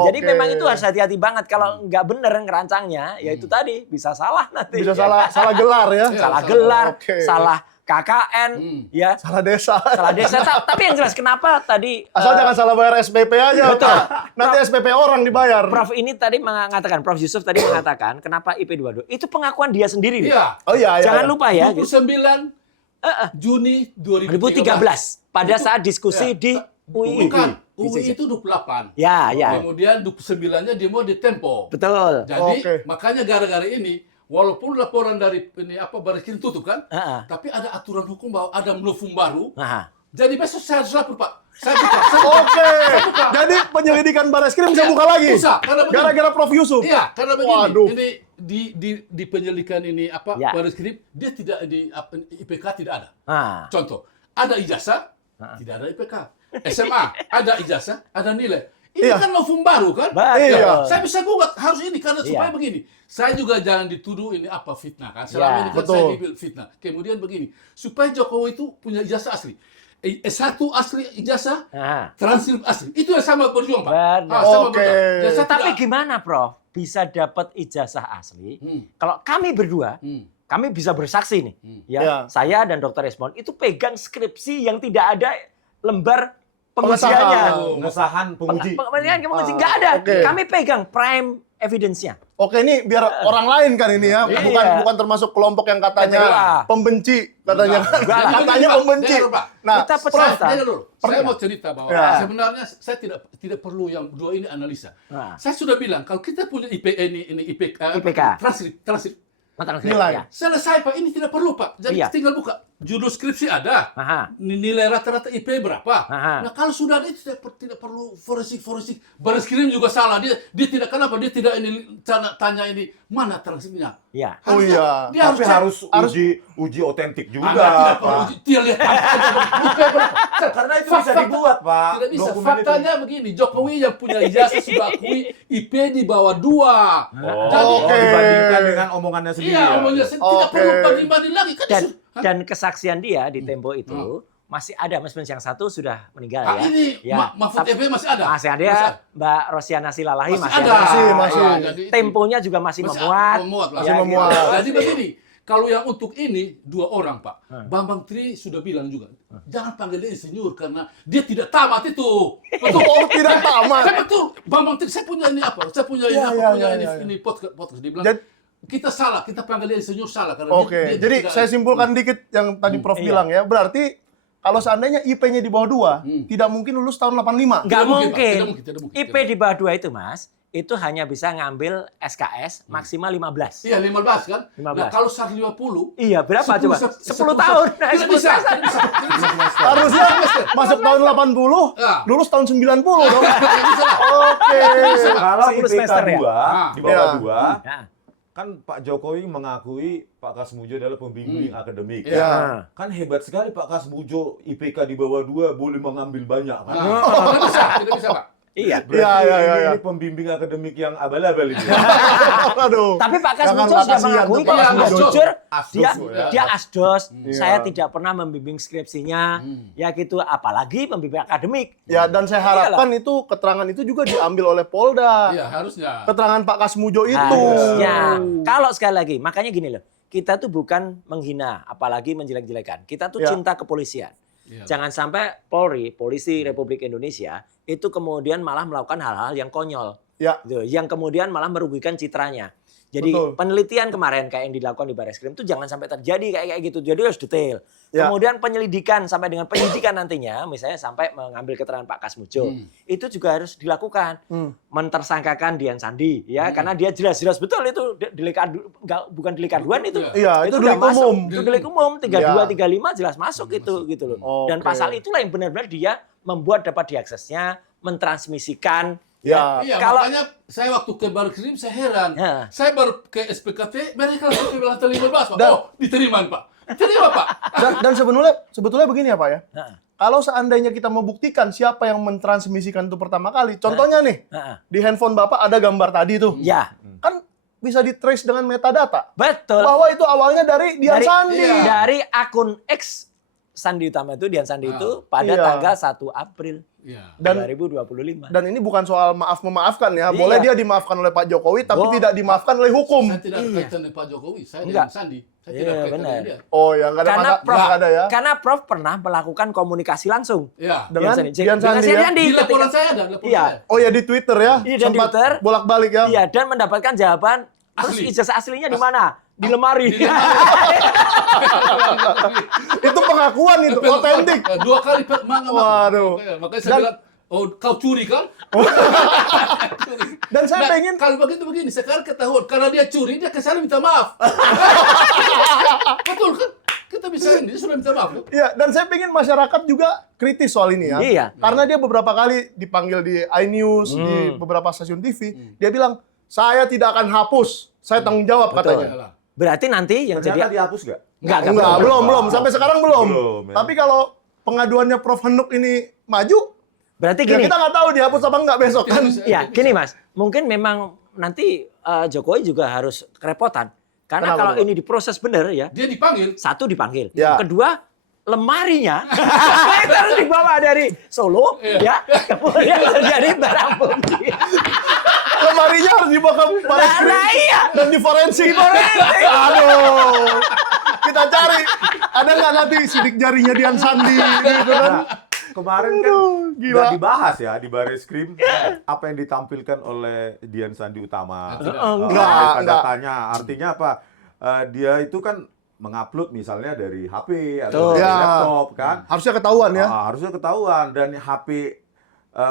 Jadi Oke. memang itu harus hati-hati banget kalau nggak bener ngerancangnya, ya itu tadi bisa salah nanti. Bisa salah gelar ya. Iya. Salah salah. gelar, Oke. salah KKN, ya, Salah desa. salah desa. Tapi yang jelas kenapa tadi Asal jangan salah bayar SPP aja. betul. Pak. Nanti SPP orang dibayar. Prof ini tadi mengatakan, Prof Yusuf tadi mengatakan kenapa IP22. Itu pengakuan dia sendiri. nih. Iya. Oh iya, iya. Jangan lupa ya. 29 Juni 2013 pada Itu- saat diskusi ya, di UI. Bukan, UI itu 28. Ya, ya. Kemudian 29-nya demo di Tempo. Betul. Jadi Oke. makanya gara-gara ini walaupun laporan dari ini Barreskrim tutup kan, Heeh. tapi ada aturan hukum bahwa ada novum baru. Nah, Jadi besok saya harus lapor, Pak. Saya buka. Saya buka. Oke. Jadi penyelidikan Barreskrim bisa Iya, buka lagi. bisa, karena begini. Gara-gara Prof Yusuf. Iya, karena begini. Waduh. Ini di penyelidikan ini Ya. Barreskrim dia tidak di IPK tidak ada. nah. Contoh, ada ijazah, tidak ada IPK. SMA, ada ijazah, ada nilai. Ini Iya. kan novum baru kan? Betul. Iya. Saya bisa gugat harus ini karena Iya. supaya begini. Saya juga jangan dituduh ini fitnah kan. Selama Iya. ini kan Betul. saya dibilang fitnah. Kemudian begini, supaya Jokowi itu punya ijazah asli. S1 asli ijazah, Nah. transkrip asli. Itu yang sama berjuang, Pak. Benar. Sama Oke. berjuang. Jadi saya Tapi tidak- gimana, Prof? Bisa dapat ijazah asli? Hmm. Kalau kami berdua, kami bisa bersaksi nih, ya, Ya. saya dan Dr. Resmond itu pegang skripsi yang tidak ada lembar Pengesahan. pengujiannya. Pengesahan penguji. Pengujian penguji nggak ada. Oke. Kami pegang prime evidence-nya. Oke, ini biar orang lain kan ini ya, Iya. bukan termasuk kelompok yang katanya Kategori. pembenci katanya. Enggak. Jadi Katanya begini, Pak. pembenci. Dengar, Pak. Nah, Kita Prof, pesan. Dengar dulu. Saya mau cerita bahwa Ya. sebenarnya saya tidak perlu yang dua ini analisa. Nah. Saya sudah bilang kalau kita punya ini IPK, IPK. transkrip Mata Nilai. ya. selesai Pak, ini tidak perlu Pak. Jadi Iya. tinggal buka judul skripsi ada, Aha. nilai rata-rata IP berapa. Aha. Nah kalau sudah itu tidak perlu forensik. Baris-krim juga salah, dia tidak, kenapa dia tidak ini tanya ini mana transkripsinya. Ya. Oh iya. Dia Tapi harus harus uji otentik juga, tidak perlu Pak. uji. Dia lihat IP berapa. Karena itu bisa dibuat, Pak. Tidak bisa. Dokumen Faktanya begini, Jokowi yang punya ijazah sudah akui IP di bawah 2. Oh, Jadi dibandingkan dengan omongannya sendiri. iya, ya? omongnya tidak Oke. perlu banding-banding lagi kan. Dan kesaksian dia di Tempo itu masih ada, meskipun yang satu sudah meninggal Ah, ya. ini Ya. Mahfud Tapi MD masih ada. masih ada, Mbak Rosiana Silalahi Masih masih ada. ada. Masih. Ya, jadi itu. Temponya juga masih memuat. Memuat lah. Masih Ya, memuat. gitu. Jadi begini, kalau yang untuk ini 2 orang, Pak. Bambang Tri sudah bilang juga, jangan panggil dia insinyur karena dia tidak tamat itu. Betul. Oh, tidak tamat. Saya betul. Bambang Tri, saya punya ini apa? Saya punya ini Ya, apa? ya, Punya ya, ya. ini podcast. Dia bilang, Jadi- kita salah, kita panggil dia insinyur salah karena Oke, dia jadi tidak- saya simpulkan dikit yang tadi Prof Iya. bilang ya. Berarti kalau seandainya IP-nya di bawah 2, tidak mungkin lulus tahun 85. Nggak Tidak mungkin, Pak. mungkin. Tidak mungkin, tidak mungkin. IP di bawah 2 itu, Mas, itu hanya bisa ngambil SKS maksimal 15. Iya, 15 kan? 15. Nah, kalau 150, Iya, berapa 10 coba? 10 tahun. Nah, Tidak 10 bisa, tahun. tidak bisa. Tidak bisa. Harusnya masuk tahun 80, Ya. lulus tahun 90 dong. Tidak bisa lah. Oke. Kalau 10 IPK semester ya? 2, di bawah Iya. 2, Ya. kan Pak Jokowi mengakui Pak Kasmujo adalah pembimbing akademik. Iya. Kan hebat sekali Pak Kasmujo, IPK di bawah 2 boleh mengambil banyak. Kan? Tidak bisa, tidak bisa, Pak. Iya. Berarti Iya, iya, iya. ini pembimbing akademik yang abal-abal ini. Aduh. Tapi Pak Jangan Kasmujo sudah kasihan mengakui tuh, kok Pak Kasmujo. jujur Asdos, dia ya. dia asdos. Iya. Saya tidak pernah membimbing skripsinya. Ya gitu, apalagi pembimbing akademik. Ya, dan saya harapkan itu keterangan itu juga diambil oleh Polda. Iya, harusnya. Keterangan Pak Kasmujo itu. Harusnya. Kalau sekali lagi, makanya gini loh. Kita tuh bukan menghina, apalagi menjelek-jelekan. Kita tuh Ya. cinta kepolisian. Iya. Jangan sampai Polri, Polisi Republik Indonesia, itu kemudian malah melakukan hal-hal yang konyol. Ya. Gitu, yang kemudian malah merugikan citranya. Jadi Betul. penelitian kemarin kayak yang dilakukan di Barreskrim itu jangan sampai terjadi kayak gitu. Jadi harus detail. Ya. Kemudian penyelidikan sampai dengan penyidikan nantinya, misalnya sampai mengambil keterangan Pak Kasmujo, itu juga harus dilakukan. Mentersangkakan Dian Sandi, ya, karena dia jelas-jelas betul itu delik bukan delik aduan itu. Iya, itu udah delik masuk. umum. Itu delik umum 32, Ya. 35 jelas masuk itu gitu loh. Dan Oke. pasal itulah yang benar-benar dia membuat dapat diaksesnya, mentransmisikan. Ya. Iya, Kalau- makanya saya waktu ke Barreskrim saya heran. Ya. Saya baru ke SPKT, mereka langsung bilang 15, Pak. Dan- Oh, diterima, Pak. Terima, Pak. Dan sebetulnya begini ya Pak ya. Heeh. Kalau seandainya kita membuktikan siapa yang mentransmisikan itu pertama kali, contohnya nih, Heeh. di handphone Bapak ada gambar tadi tuh. Ya, Kan bisa di-trace dengan metadata. betul. Bahwa itu awalnya dari Dian Sandi. Iya. Dari akun X Sandi Utama itu, Dian Sandi itu pada Iya. tanggal 1 April Iya. Dan 2025. dan ini bukan soal maaf-memaafkan ya. Iya. Boleh dia dimaafkan oleh Pak Jokowi, tapi Oh. tidak dimaafkan oleh hukum. Saya tidak Iya. kaitan dengan Pak Jokowi, saya Enggak. dengan Sandi. Saya Iya, tidak kaitan benar. dengan dia. Oh ya, nggak ada Karena masa, Prof, nggak ada ya. karena Prof pernah melakukan komunikasi langsung. Iya. Dengan Dian Dengan Sandi ya? Di ketika- laporan saya ada, laporan Iya. saya. Oh ya di Twitter ya. Iya, dan di Sempat Twitter. bolak-balik ya. Iya, dan mendapatkan jawaban. Terus Asli. ijazah aslinya di mana? Di lemari. Di lemari. Itu pengakuan itu, otentik. 2 kali manga. Waduh. Makanya saya Dan- bilang, oh kau curi kan? Curi. Dan saya Nah, pengen kalau begitu begini, sekarang ketahuan karena dia curi, dia kesana minta maaf. Betul kan? Kita bisa ini, dia sudah minta maaf. Loh. Iya, dan saya pengen masyarakat juga kritis soal ini ya. Iya. Karena dia beberapa kali dipanggil di iNews, di beberapa stasiun TV, dia bilang, "Saya tidak akan hapus, saya tanggung jawab," Betul. katanya. Iyalah. Berarti nanti yang Ternyata jadi dihapus nggak? enggak Belum, sampai sekarang belum. Belum, ya. Tapi kalau pengaduannya Prof Henuk ini maju, Berarti ya gini. kita nggak tahu dihapus apa enggak besok kan. Ya, gini Mas. Mungkin memang nanti Jokowi juga harus kerepotan. Karena Kenapa, kalau Pak? ini diproses benar ya, Dia dipanggil. satu dipanggil. Ya. Kedua, lemarinya itu harus dibawa dari Solo, ya. Kemudian terjadi barang bukti. Lemarinya harus dibawa ke baris krim Nah, iya. dan diforensik. Aduh. Kita cari. Ada nggak nanti sidik jarinya Dian Sandi gitu kan. Kemarin kan Aduh, gila. nggak dibahas ya di Barreskrim apa yang ditampilkan oleh Dian Sandi Utama. Enggak. Datanya artinya apa? Dia itu kan mengupload misalnya dari HP Betul. atau dari Ya. laptop kan. Harusnya ketahuan ya. Harusnya ketahuan dan HP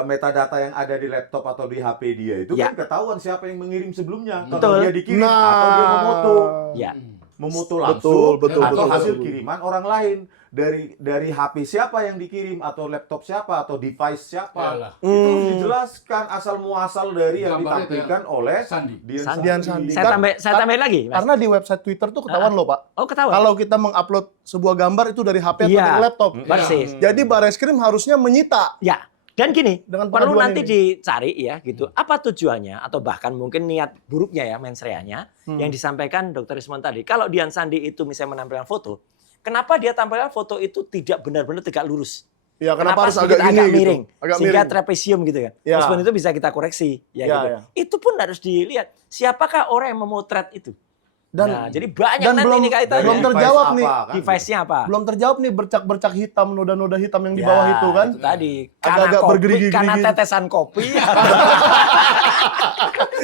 metadata yang ada di laptop atau di HP dia itu Ya. kan ketahuan siapa yang mengirim sebelumnya. Betul. Kalau dia dikirim atau dia memoto. Ya. memoto langsung betul, atau betul, hasil betul. kiriman orang lain dari HP siapa yang dikirim atau laptop siapa atau device siapa. Yalah. Itu harus dijelaskan asal muasal dari yang Gambarnya ditampilkan oleh Sandi. Dian Sandi. Saya tambahin lagi, Mas. Karena di website Twitter tuh ketahuan loh, Pak. Oh, ketahuan. Kalau kita mengupload sebuah gambar itu dari HP atau Iya. dari laptop. Persis. Jadi Barreskrim harusnya menyita. Ya, dan gini, Dengan perlu pengaduan nanti ini. dicari ya gitu. Apa tujuannya atau bahkan mungkin niat buruknya ya mens rea-nya yang disampaikan Dr. Rismon tadi. Kalau Dian Sandi itu misalnya menampilkan foto, kenapa dia tampilkan foto itu tidak benar-benar tegak lurus? Ya, kenapa harus sedikit agak gini gitu? miring, Agak sehingga miring. trapesium gitu kan. Ya. Meskipun itu bisa kita koreksi ya, Ya, gitu. ya. Itu pun harus dilihat siapakah orang yang memotret itu. Dan Nah, jadi banyak dan nanti belum- ini kaitannya. belum terjawab nih. kan? Device-nya apa? belum terjawab nih bercak-bercak hitam, noda-noda hitam yang di Ya, bawah itu kan. itu tadi Agak-agak karena kopi, bergerigi-gerigi. karena tetesan kopi.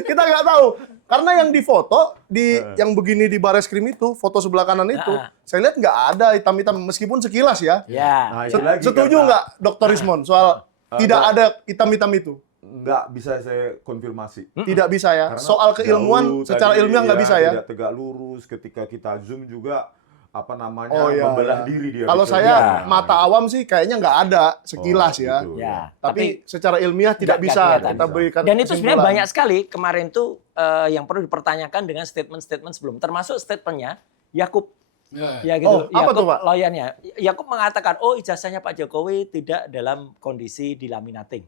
Kita nggak tahu. Karena yang difoto yang begini di Barreskrim itu, foto sebelah kanan itu, saya lihat nggak ada hitam-hitam meskipun sekilas ya. Ya. Nah, itu lagi Setuju karena nggak, Dr. Rismon, soal tidak ada hitam-hitam itu? nggak bisa saya konfirmasi. Tidak bisa ya. Karena Soal keilmuan jauh secara tadi, ilmiah nggak bisa ya. Tidak tegak lurus ketika kita zoom juga apa namanya Oh, iya, membelah iya. diri dia. Kalau bicara. saya Ya. mata awam sih kayaknya nggak ada sekilas Oh, ya. gitu. Ya, Tapi secara ilmiah tidak nggak bisa kelihatan. kita berikan Dan itu sebenarnya kesimpulan. banyak sekali kemarin tuh yang perlu dipertanyakan dengan statement-statement sebelum. Termasuk statementnya Yakub. Ya. Ya gitu. Oh, apa Yakub tuh, Pak? lawyernya. Yakub mengatakan, oh ijazahnya Pak Jokowi tidak dalam kondisi dilaminating.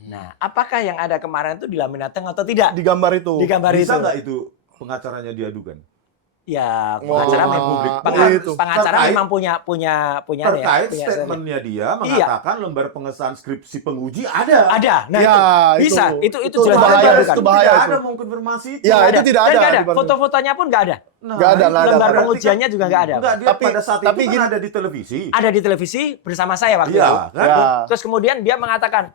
Nah, apakah yang ada kemarin itu dilaminating atau tidak? di gambar itu. Di gambar Bisa itu. nggak itu pengacaranya diadukan? Ya, Oh, pengacara publik. itu. pengacara Terkait- memang punya Terkait punya statementnya dia Iya. mengatakan lembar pengesahan skripsi penguji ada. ada. Nah, Ya, itu bisa. Itu itu jelas bahaya, diadukan. itu bahaya Tidak itu. ada mengkonfirmasi itu. Ya, Nggak itu tidak Dan ada. nggak ada. di Bandung. Foto-fotonya pun nggak ada. Nah, Nggak ada, nggak ada. Lembar Berarti pengujiannya juga nggak ada. Enggak, dia Tapi- pada saat tapi itu gini- kan ada di televisi. Ada di televisi bersama saya waktu Iya, itu. kan? Ya. Terus kemudian dia mengatakan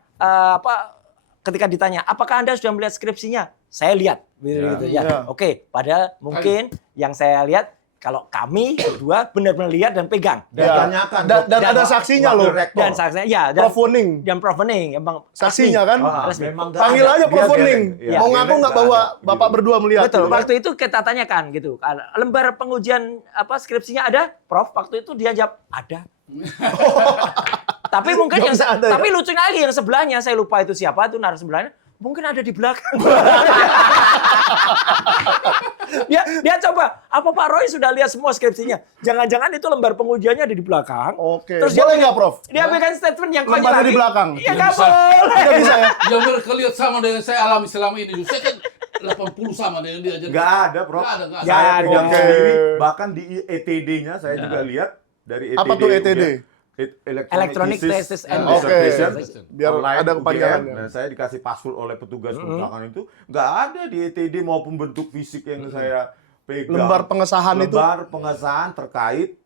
ketika ditanya, apakah Anda sudah melihat skripsinya? Saya lihat, gitu ya. Ya. Oke, padahal mungkin yang saya lihat kalau kami berdua benar-benar lihat dan pegang. Dan Ya. tanyakan. Dan ada Wakil saksinya loh. rektor. Dan saksinya, ya, dan Prof Wuning. Prof Wening, emang Saksinya resmi. kan. Resmi. memang nggak Panggil ada. aja Prof Dia Wuning. geleng. Ya, Mau geleng ngaku nggak nggak bahwa ada, Bapak gitu. berdua melihat? Betul. gitu kan? Waktu itu kita tanyakan gitu. Lembar pengujian skripsinya ada, Prof? Waktu itu dia jawab ada. Tapi mungkin Nggak bisa ada, ya? tapi lucunya lagi yang sebelahnya saya lupa itu siapa itu narasumber sebelahnya. Mungkin ada di belakang. dia coba, apa Pak Roy sudah lihat semua skripsinya? Jangan-jangan itu lembar pengujiannya ada di belakang. Oke. Terus Boleh nggak, Prof? Dia bikin statement yang konyol Lembarnya lagi. di belakang. Iya nggak Bisa. boleh. Nggak bisa ya? Yang mereka lihat sama dengan saya alami selama ini. Saya kan 80 sama dengan dia. Jadi Nggak ada, Prof. Nggak ada, nggak ada. Saya Nggak pegang ada. sendiri, Oke. bahkan di ETD-nya saya juga lihat dari ETD. Apa tuh ETD? Electronic Tests and Oke. Examination. Biar Online ada UGM. kepanjangannya. Dan saya dikasih password oleh petugas pemutakan itu. Nggak ada di ETD maupun bentuk fisik yang saya pegang. Lembar pengesahan itu. Lembar pengesahan terkait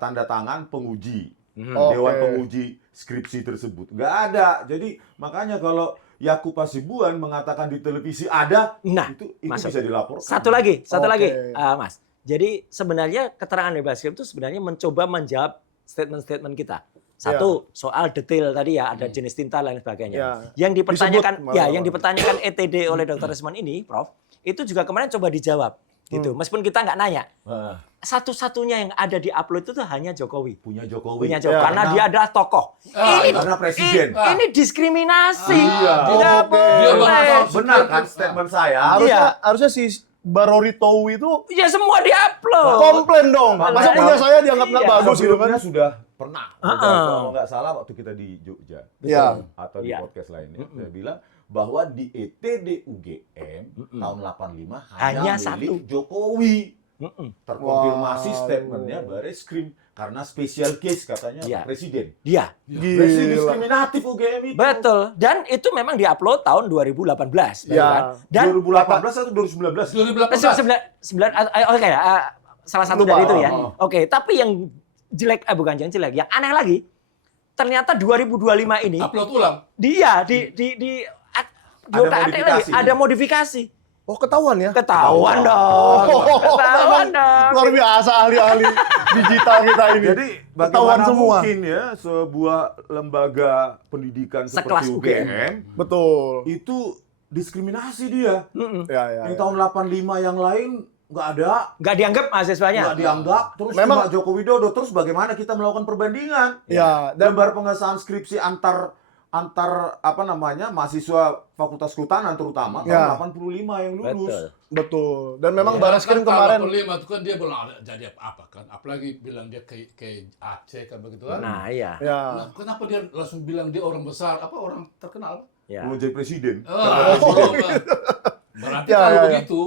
tanda tangan penguji. Oke. Dewan penguji skripsi tersebut. Nggak ada. Jadi makanya kalau Yakub Hasibuan mengatakan di televisi ada, Nah, itu masuk. bisa dilaporkan. Satu lagi, Oke. Mas. Jadi sebenarnya keterangan dari Barreskrim itu sebenarnya mencoba menjawab statement-statement kita. Satu, soal detail tadi ya, ada jenis tinta lain sebagainya. Ya. Yang dipertanyakan, Disebut malah. yang dipertanyakan ETD oleh Dr. Rismon ini, Prof, itu juga kemarin coba dijawab, gitu. Meskipun kita nggak nanya. Nah, Satu-satunya yang ada di upload itu hanya Jokowi. punya Jokowi. Punya Jokowi, Ya. karena dia adalah tokoh. Karena presiden. Ini diskriminasi. Iya. Tidak Oke. Dia boleh. baru Benar kan statement saya? Harusnya si Barori Tow itu Ya semua diupload. komplain dong. Pak, Masa Pak, punya saya dianggap nggak Iya. bagus gitu kan? Sebelumnya sudah pernah. Kalau nggak salah waktu kita di Jogja. Iya. Atau di Iya. podcast lainnya. Saya bilang bahwa di ETD UGM tahun 85 Hanya hanya satu. milik Jokowi. Terkonfirmasi Wow. statementnya Barreskrim. Karena special case katanya Iya. presiden. Dia. Presiden Gila. diskriminatif UGM itu. Betul. Dan itu memang diupload tahun 2018. Ya. kan? Dan 2018 atau 2019? 2018. Oke, salah satu Lupa. dari itu ya. Oh. Oke, tapi yang jelek, bukan yang jelek, yang aneh lagi, ternyata 2025 ini Upload ulang. dia modifikasi. ada modifikasi. Oh, ketahuan ya? Ketahuan dong. Ketahuan dong. Luar biasa ahli-ahli digital kita ini. Jadi Ketahuan bagaimana semua. mungkin ya sebuah lembaga pendidikan Sekelas seperti UGM Betul. itu diskriminasi dia. Ya, ya. Yang ya. tahun 85 yang lain nggak ada. Nggak dianggap mahasiswanya. Nggak dianggap. Terus Memang- Pak Joko Widodo. Terus bagaimana kita melakukan perbandingan? Ya, dan Lembar pengesahan skripsi antar apa namanya mahasiswa Fakultas Kehutanan terutama Ya. tahun 85 yang lulus. Betul. betul. Dan memang Ya, Barreskrim kan kemarin kalau lima itu kan dia belum ada jadi apa kan, apalagi bilang dia ke Aceh kan begitu kan. Nah, iya. ya. Nah, kenapa dia langsung bilang dia orang besar, apa orang terkenal? Ya. Belum jadi presiden. Belum, Pak. Berarti Ya, kalau ya, ya. begitu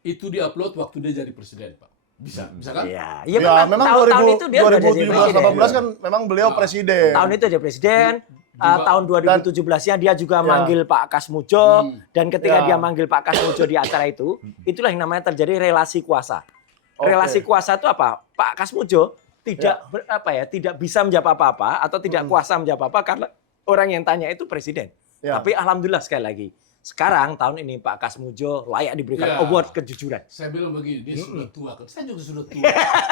itu diupload waktu dia jadi presiden, Pak. Bisa kan? Iya. Ya, Iya, memang tahun itu dia udah jadi 2017-18 presiden. kan memang beliau presiden. Tahun itu jadi presiden. Tahun 2017-nya dia juga Ya. manggil Pak Kasmujo, dan ketika Ya. dia manggil Pak Kasmujo di acara itu, itulah yang namanya terjadi relasi kuasa. Oke. Relasi kuasa itu apa? Pak Kasmujo tidak tidak bisa menjawab apa-apa atau tidak kuasa menjawab apa karena orang yang tanya itu presiden. Ya. Tapi alhamdulillah sekali lagi, sekarang tahun ini Pak Kasmujo layak diberikan Ya. award kejujuran. Saya bilang begini, dia sudah tua kan. Saya juga sudah tua.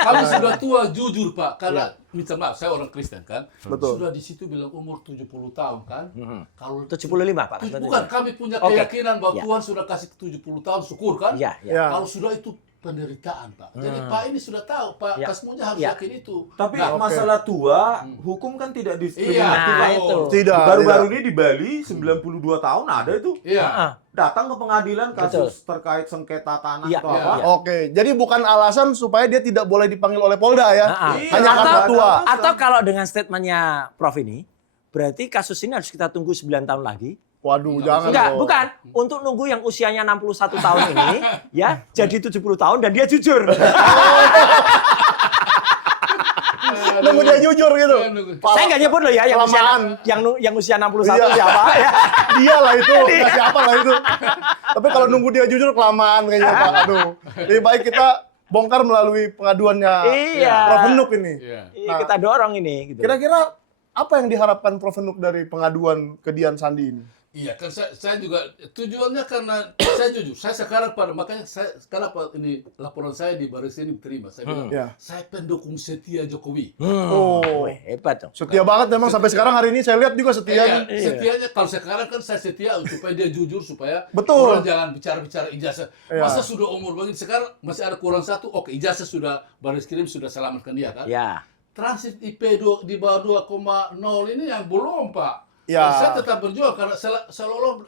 Kami sudah tua jujur, Pak. Karena minta maaf, saya orang Kristen kan. Betul. Sudah di situ bilang umur 70 tahun kan. Kalau 75 Pak. bukan, kami punya Oke. keyakinan bahwa Ya. Tuhan sudah kasih 70 tahun, syukur kan? Iya, iya. Ya. Kalau sudah itu penderitaan, Pak. Jadi Pak ini sudah tahu, Pak Ya. Kasmujo harus Ya. yakin itu. Tapi Nah, masalah tua, hukum kan tidak diskriminatif. Iya, Nah, itu. Tidak. Baru-baru tidak. ini di Bali 92 tahun ada itu. Iya. Ah, Datang ke pengadilan kasus terkait sengketa tanah Iya, atau iya, apa. iya. Oke, jadi bukan alasan supaya dia tidak boleh dipanggil oleh Polda ya. Iya. Hanya Atau- karena tua. Atau kalau dengan statementnya Prof ini, berarti kasus ini harus kita tunggu 9 tahun lagi. Waduh, Enggak, jangan. Enggak, dong. bukan. Untuk nunggu yang usianya 61 tahun ini, ya, jadi 70 tahun dan dia jujur. Nunggu dia jujur gitu. Saya nggak nyebut loh ya, yang usia, Kelamaan. yang usia 61 Iya. siapa ya. Dia lah itu, nggak siapa lah itu. Tapi kalau nunggu dia jujur kelamaan kayaknya Pak. Aduh. Lebih baik kita bongkar melalui pengaduannya Iya. Prof Henuk ini. Iya. Iya, kita dorong ini. Gitu. Kira-kira apa yang diharapkan Prof Henuk dari pengaduan ke Dian Sandi ini? Iya kan saya juga tujuannya karena saya jujur saya sekarang makanya saya sekarang ini laporan saya di Baris ini diterima saya bilang Ya. saya pendukung setia Jokowi. Oh, Wih, hebat dong. setia banget memang sampai sekarang hari ini saya lihat juga setia. Iya, nih. setianya kalau sekarang kan saya setia supaya dia jujur supaya Betul. orang jangan bicara-bicara ijazah. Iya. Masa sudah umur begini sekarang masih ada kurang satu, oke ijazah sudah Baris Krim sudah selamatkan dia kan. Ya. Transit IP di bawah 2,0 ini yang belum Pak. Ya. Dan saya tetap berjuang karena seolah-olah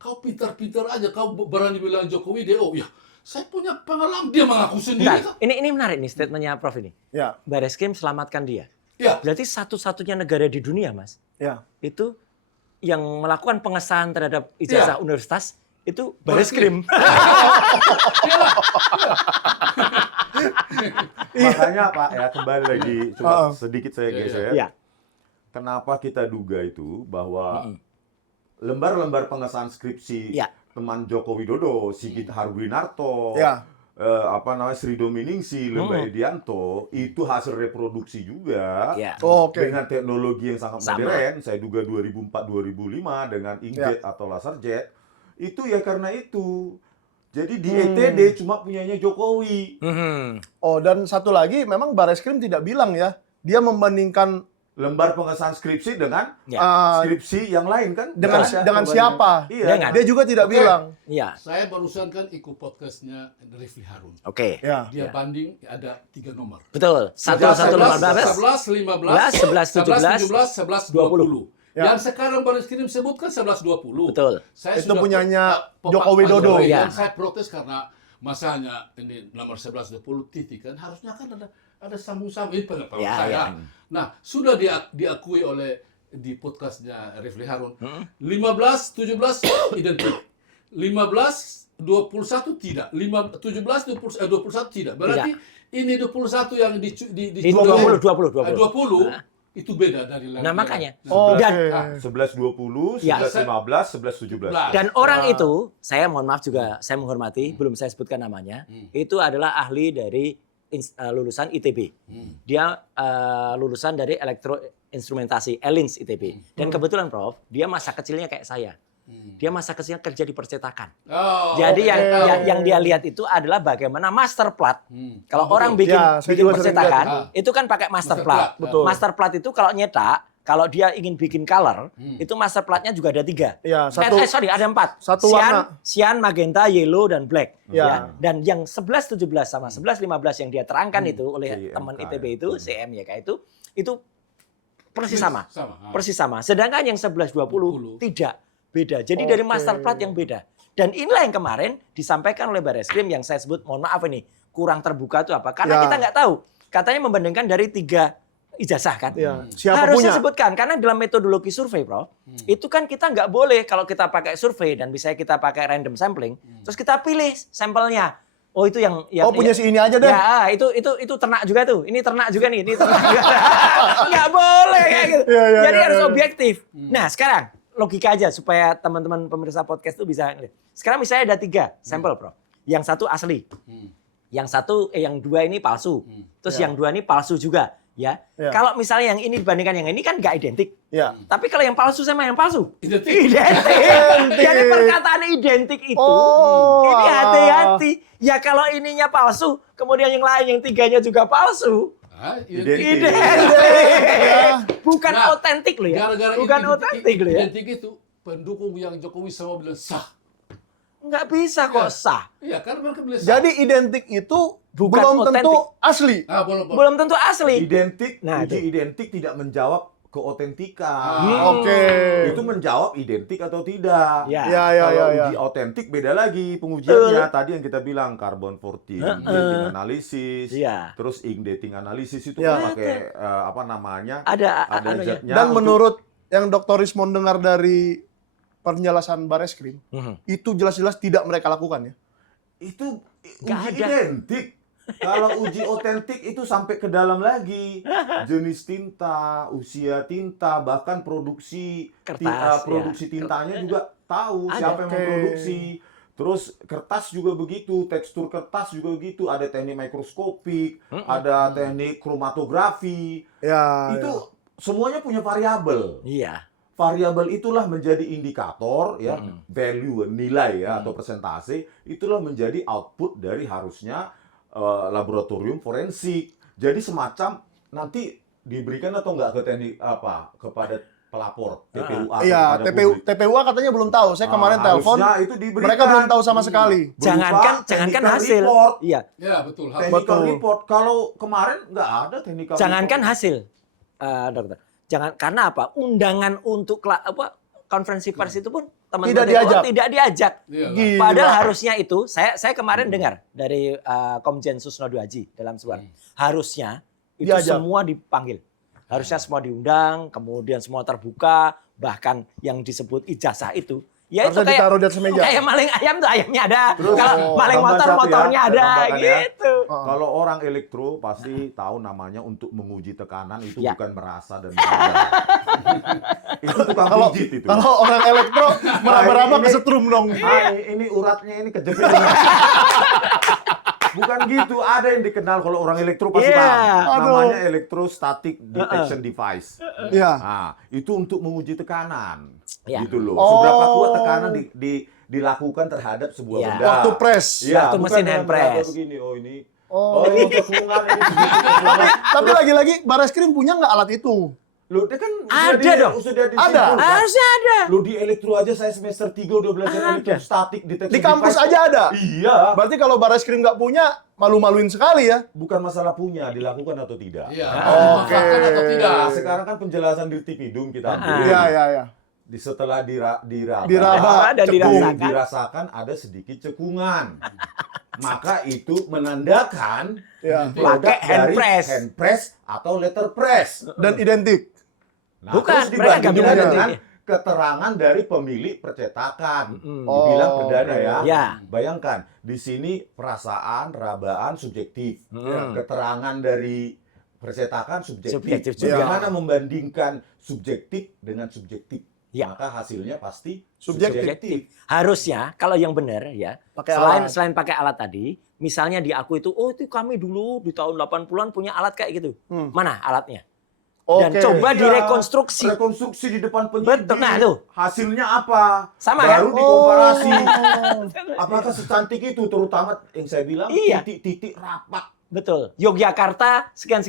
kau pintar-pintar aja, kau berani bilang Jokowi dia, oh ya saya punya pengalaman, dia mengaku sendiri. Bentar, ini menarik nih statementnya Prof ini. Ya, Bareskrim selamatkan dia. Ya, Berarti satu-satunya negara di dunia, Mas, ya. itu yang melakukan pengesahan terhadap ijazah universitas itu Bareskrim. Makanya Pak ya kembali lagi coba sedikit saya Iya, geser. Iya. Kenapa kita duga itu bahwa lembar-lembar pengesahan skripsi Ya. teman Joko Widodo, Sigit Harwinarto, Ya. Sri Dominingsi, Lemba Edianto itu hasil reproduksi juga Ya. Oh, oke. dengan teknologi yang sangat Sama. modern. Saya duga 2004-2005 dengan inkjet atau laser jet. Itu ya karena itu. Jadi di ETD cuma punyanya Jokowi. Oh, dan satu lagi memang Bareskrim tidak bilang ya. Dia membandingkan Lembar pengesahan skripsi dengan Ya. skripsi yang lain kan? dengan Nggak ada dengan perbandingan. siapa? Iya. Dengan. Dia juga tidak Oke. bilang. Iya. saya barusan kan ikut podcastnya Refli Harun. Oke. Ya. Dia banding ada 3 nomor. Betul. 11, 11, 15, 11, 17, 11, 20. Ya. Yang sekarang Baris Krim sebutkan 11, 20. Betul. Saya Itu sudah punyanya Pak Joko Widodo. Jokowi, Ya. dan saya protes karena masanya ini nomor 11, 20 titik kan harusnya kan ada sambung-sambung ini pendapat Ya, saya. ya. Nah, sudah diakui oleh di podcastnya Refli Harun. 15, 17 identik. 15, 21 tidak. 17, 21 tidak. Berarti ini 21 yang di Ini 20, 20, 20. 20 Nah. itu beda dari lain. Nah, makanya. Oh, Dan- oke. 11-20, Ya. 11-15, 11-17. Dan orang itu, saya mohon maaf juga, saya menghormati, belum saya sebutkan namanya, itu adalah ahli dari lulusan ITB. Dia lulusan dari elektroinstrumentasi, ELINS ITB. Dan kebetulan Prof, dia masa kecilnya kayak saya. Dia masa kecilnya kerja di percetakan. Oh, Jadi oke. yang dia lihat itu adalah bagaimana master plat. Kalau Oh, orang betul. bikin Ya, saya bikin juga sering percetakan, lihat. itu kan pakai master Master plat. plat, betul. Master plat itu kalau nyetak, Kalau dia ingin bikin color, itu master plate-nya juga ada 3. Ya, Ada 4. satu warna. Cyan, magenta, yellow, dan black. Ya. Ya. Dan yang 11-17 sama 11-15 yang dia terangkan itu oleh teman CMK, ITB itu, CMYK itu persis sama. Sama. Persis sama. Sedangkan yang 11-20 tidak, beda. Jadi dari master plate yang beda. Dan inilah yang kemarin disampaikan oleh Barreskrim yang saya sebut, mohon maaf ini, kurang terbuka itu apa? Karena kita nggak tahu. Katanya membandingkan dari 3 ijazah kan. Ya. Siapa Harusnya punya? sebutkan karena dalam metodologi survei, Bro, itu kan kita nggak boleh kalau kita pakai survei dan misalnya kita pakai random sampling, terus kita pilih sampelnya. Oh itu yang punya si ini aja deh. Ya, itu ternak juga tuh. Ini ternak juga nih, ini ternak juga. Nggak boleh kayak gitu. Jadi harus objektif. Nah, sekarang logika aja supaya teman-teman pemirsa podcast itu bisa ngeliat. Sekarang misalnya ada 3 sampel, Bro. Yang satu asli. Yang 2 ini palsu. Terus yang 2 ini palsu juga. Ya, kalau misalnya yang ini dibandingkan yang ini kan nggak identik. Ya. Tapi kalau yang palsu sama yang palsu, Identik. Jadi perkataan identik itu, ini hati-hati. Ya kalau ininya palsu, kemudian yang lain yang 3-nya juga palsu, Identik. bukan Nah, otentik loh ya. Gara-gara Bukan otentik loh ya. Identik itu pendukung yang Jokowi sama bilang sah. Nggak bisa kok sah. Iya, karena mereka bilang sah. Jadi identik itu Bukan belum tentu otentik. asli. Belum tentu asli. Identik, Nah, uji itu. identik tidak menjawab keotentikan. Oke. Itu menjawab identik atau tidak. Ya. Kalau Ya. uji otentik beda lagi pengujiannya. Tadi yang kita bilang carbon 14 dating analysis, Iya. terus ink dating analysis itu Ya. kan pakai apa namanya? Ada anunya. zatnya Dan untuk- menurut yang Dr. Rismond dengar dari penjelasan Barreskrim, Mhm. itu jelas-jelas tidak mereka lakukan ya. itu Nggak uji ada. identik. Kalau uji otentik itu sampai ke dalam lagi, jenis tinta, usia tinta, bahkan produksi Kertas, produksi tintanya juga tahu Ada. siapa yang Oke. memproduksi. Terus kertas juga begitu, tekstur kertas juga begitu, ada teknik mikroskopik, ada teknik kromatografi. Ya. Itu semuanya punya variabel. Iya. Variabel itulah menjadi indikator ya, value, nilai ya atau persentase, itulah menjadi output dari harusnya laboratorium forensik. Jadi semacam nanti diberikan atau enggak ke teknik apa kepada pelapor TPUA atau Iya, kepada publik. TPUA katanya belum tahu. Saya kemarin telepon, Harusnya itu diberikan. mereka belum tahu sama sekali. Berupa Jangankan technical hasil. report. Iya. Ya, betul. Technical Betul. report. Kalau kemarin nggak ada technical Jangankan report. hasil, dokter. Karena apa? Undangan untuk konferensi pers itu pun teman-teman Tidak diajak. tidak diajak. Iya, Gila. Padahal harusnya itu, saya kemarin dengar dari Komjen Susno Duaji dalam suara. Harusnya itu Diajak. semua dipanggil. Harusnya semua diundang, kemudian semua terbuka, bahkan yang disebut ijazah itu. Ya itu Harusnya ditaruh di atas meja. kayak maling ayam tuh ayamnya ada. Terus, Kalau maling tambah motor satu ya, motornya saya ada tambahkan ya. gitu. Kalau orang elektro pasti tahu namanya untuk menguji tekanan itu Ya. bukan merasa dan meraba. Itu tukang Kalau pijit itu. kalau orang elektro meraba-raba ini- kesetrum dong. Ini uratnya ini kejepit. Bukan gitu, ada yang dikenal kalau orang elektro pasti Iya. paham. Aduh. Namanya electrostatic detection device. Iya. Nah, itu untuk menguji tekanan. Ya. Gitu loh. Oh. Seberapa kuat tekanan dilakukan terhadap sebuah Ya. benda. Waktu press. Waktu bukan mesin dengan hand press. berapa begini. Oh ini. Oh. Oh ini cekungan ini sedikit cekungan. Tapi lagi-lagi Barreskrim punya nggak alat itu? Loh, dia kan Ada dong. sudah Ada. disimpulkan. Harusnya ada. Loh di elektro aja saya semester 3 udah belajar Ada. elektrostatik detection Di kampus device. aja ada. Iya. Berarti kalau Barreskrim nggak punya, malu-maluin sekali ya. Bukan masalah punya, dilakukan atau tidak. Iya. Oke. Dimanfaatkan atau tidak? Nah, sekarang kan penjelasan di Tipidum kita ambil. Iya. Setelah diraba, Diraba, dan cekung. dirasakan. ada sedikit cekungan. Maka itu menandakan Ya. produk Pakai hand dari press. hand press atau letter press. Dan identik. Nah, Bukan, terus mereka nggak dibandingkan bilang dengan identik. keterangan dari pemilik percetakan. Mm-mm. Dibilang Oh, perdana ya. Ya. Bayangkan, di sini perasaan, rabaan subjektif. Hmm. Keterangan dari percetakan subjektif. Subjektif juga. Bagaimana membandingkan subjektif dengan subjektif? Ya. Maka hasilnya pasti Subjektif. Subjektif. Harusnya kalau yang benar ya, Pakai alat. selain pakai alat tadi, misalnya di aku itu, oh itu kami dulu di tahun 80-an punya alat kayak gitu. Mana alatnya? Dan Oke. coba Iya. direkonstruksi. Rekonstruksi di depan penyidik. Betul. Nah, tuh. Hasilnya apa? Sama, Baru kan? dikomparasi. Oh. Apakah secantik itu? Terutama yang saya bilang Iya. titik-titik rapat. Betul. Yogyakarta sekian.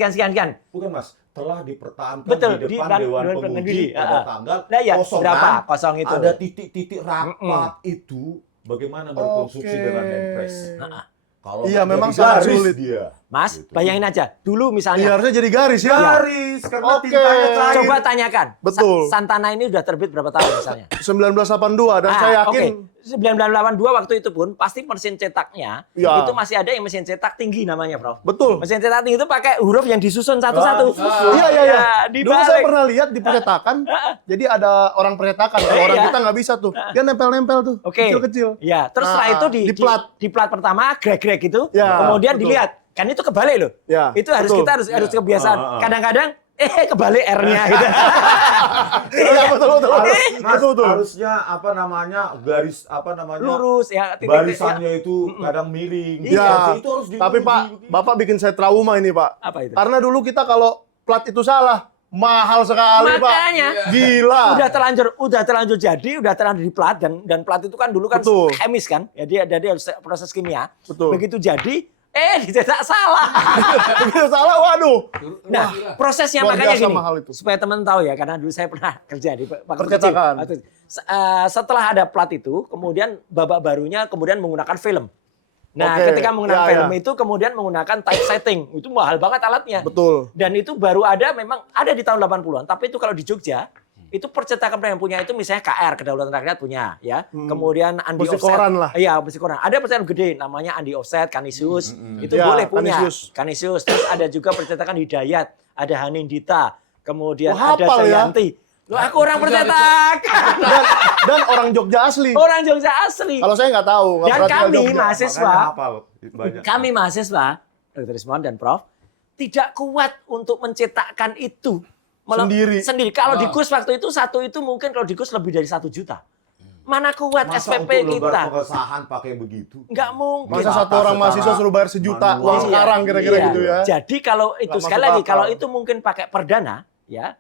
Bukan Mas, telah dipertahankan Betul, di depan Dewan Penguji pada tanggal Nah, ya, kosong berapa? kan? Kosong itu. Ada titik-titik rapat itu bagaimana berkonstruksi dengan handpress. Kalau Iya, nggak memang jadi sangat garis sulit. dia. Mas, Gitu. bayangin aja. Dulu Iya, misalnya, harusnya jadi garis ya. Garis, karena Oke. tintanya cair. coba tanyakan. Betul. Santana ini udah terbit berapa tahun misalnya? 1982 dan saya yakin 1982 waktu itu pun pasti mesin cetaknya Ya. itu masih ada yang mesin cetak tinggi namanya, Prof. betul. Mesin cetak tinggi itu pakai huruf yang disusun satu-satu. Iya, iya, iya. Dulu dibalik. saya pernah lihat di percetakan, jadi ada orang percetakan. Kalau orang Iya. kita nggak bisa tuh, dia nempel-nempel tuh, Oke. kecil-kecil. Ya, terus setelah Nah, itu di plat. di plat pertama grek-grek itu, Ya, kemudian betul. dilihat. Kan itu kebalik loh. Ya, Itu harus betul. kita harus kebiasaan. Kadang-kadang kebalik R-nya gitu. Iya, betul. Mas, Betul. harusnya apa namanya garis apa namanya Lurus ya. barisannya itu kadang miring. Iya. Harusnya itu harus Tapi diuji Pak, begitu. Bapak bikin saya trauma ini Pak. Apa itu? Karena dulu kita kalau plat itu salah, mahal sekali Pak. Makanya. Gila. udah terlanjur jadi, udah terlanjur di plat dan plat itu kan dulu kan Betul. chemis kan. Jadi harus proses kimia. Betul. Begitu jadi dicetak salah. Begitu salah, waduh. Nah, prosesnya Luar makanya biasa gini. mahal itu. Supaya teman tahu ya, karena dulu saya pernah kerja di waktu Percetakan. kecil. Setelah ada plat itu, kemudian babak barunya kemudian menggunakan film. Nah, Oke, ketika menggunakan ya, film ya. itu kemudian menggunakan typesetting. Itu mahal banget alatnya. Betul. Dan itu baru memang ada di tahun 80-an, tapi itu kalau di Jogja itu percetakan yang punya itu misalnya KR, Kedaulatan Rakyat punya ya. Kemudian Andi Musik Offset. koran lah. Iya, musik koran. Ada percetakan gede namanya Andi Offset, Kanisius. Itu Ya, boleh punya. Kanisius. Terus ada juga percetakan Hidayat, ada Hanindita, kemudian Wah, ada hafal ya. Jayanti. Loh, aku orang percetak. Dan orang Jogja asli. Orang Jogja asli. Kalau saya nggak tahu, nggak Dan pernah tinggal kami Jogja. mahasiswa, Makanya hafal banyak. kami mahasiswa, Dr. Ismon dan Prof, tidak kuat untuk mencetakkan itu. Sendiri. Kalau di KUS waktu itu satu itu mungkin kalau di KUS lebih dari 1 juta. Mana kuat Masa SPP untuk lembar kita? pengesahan pakai begitu? Nggak mungkin. Masa satu orang mahasiswa suruh bayar sejuta manual. uang sekarang kira-kira Iya. gitu ya. Jadi kalau itu Nggak sekali masuk lagi akal. kalau itu mungkin pakai perdana ya.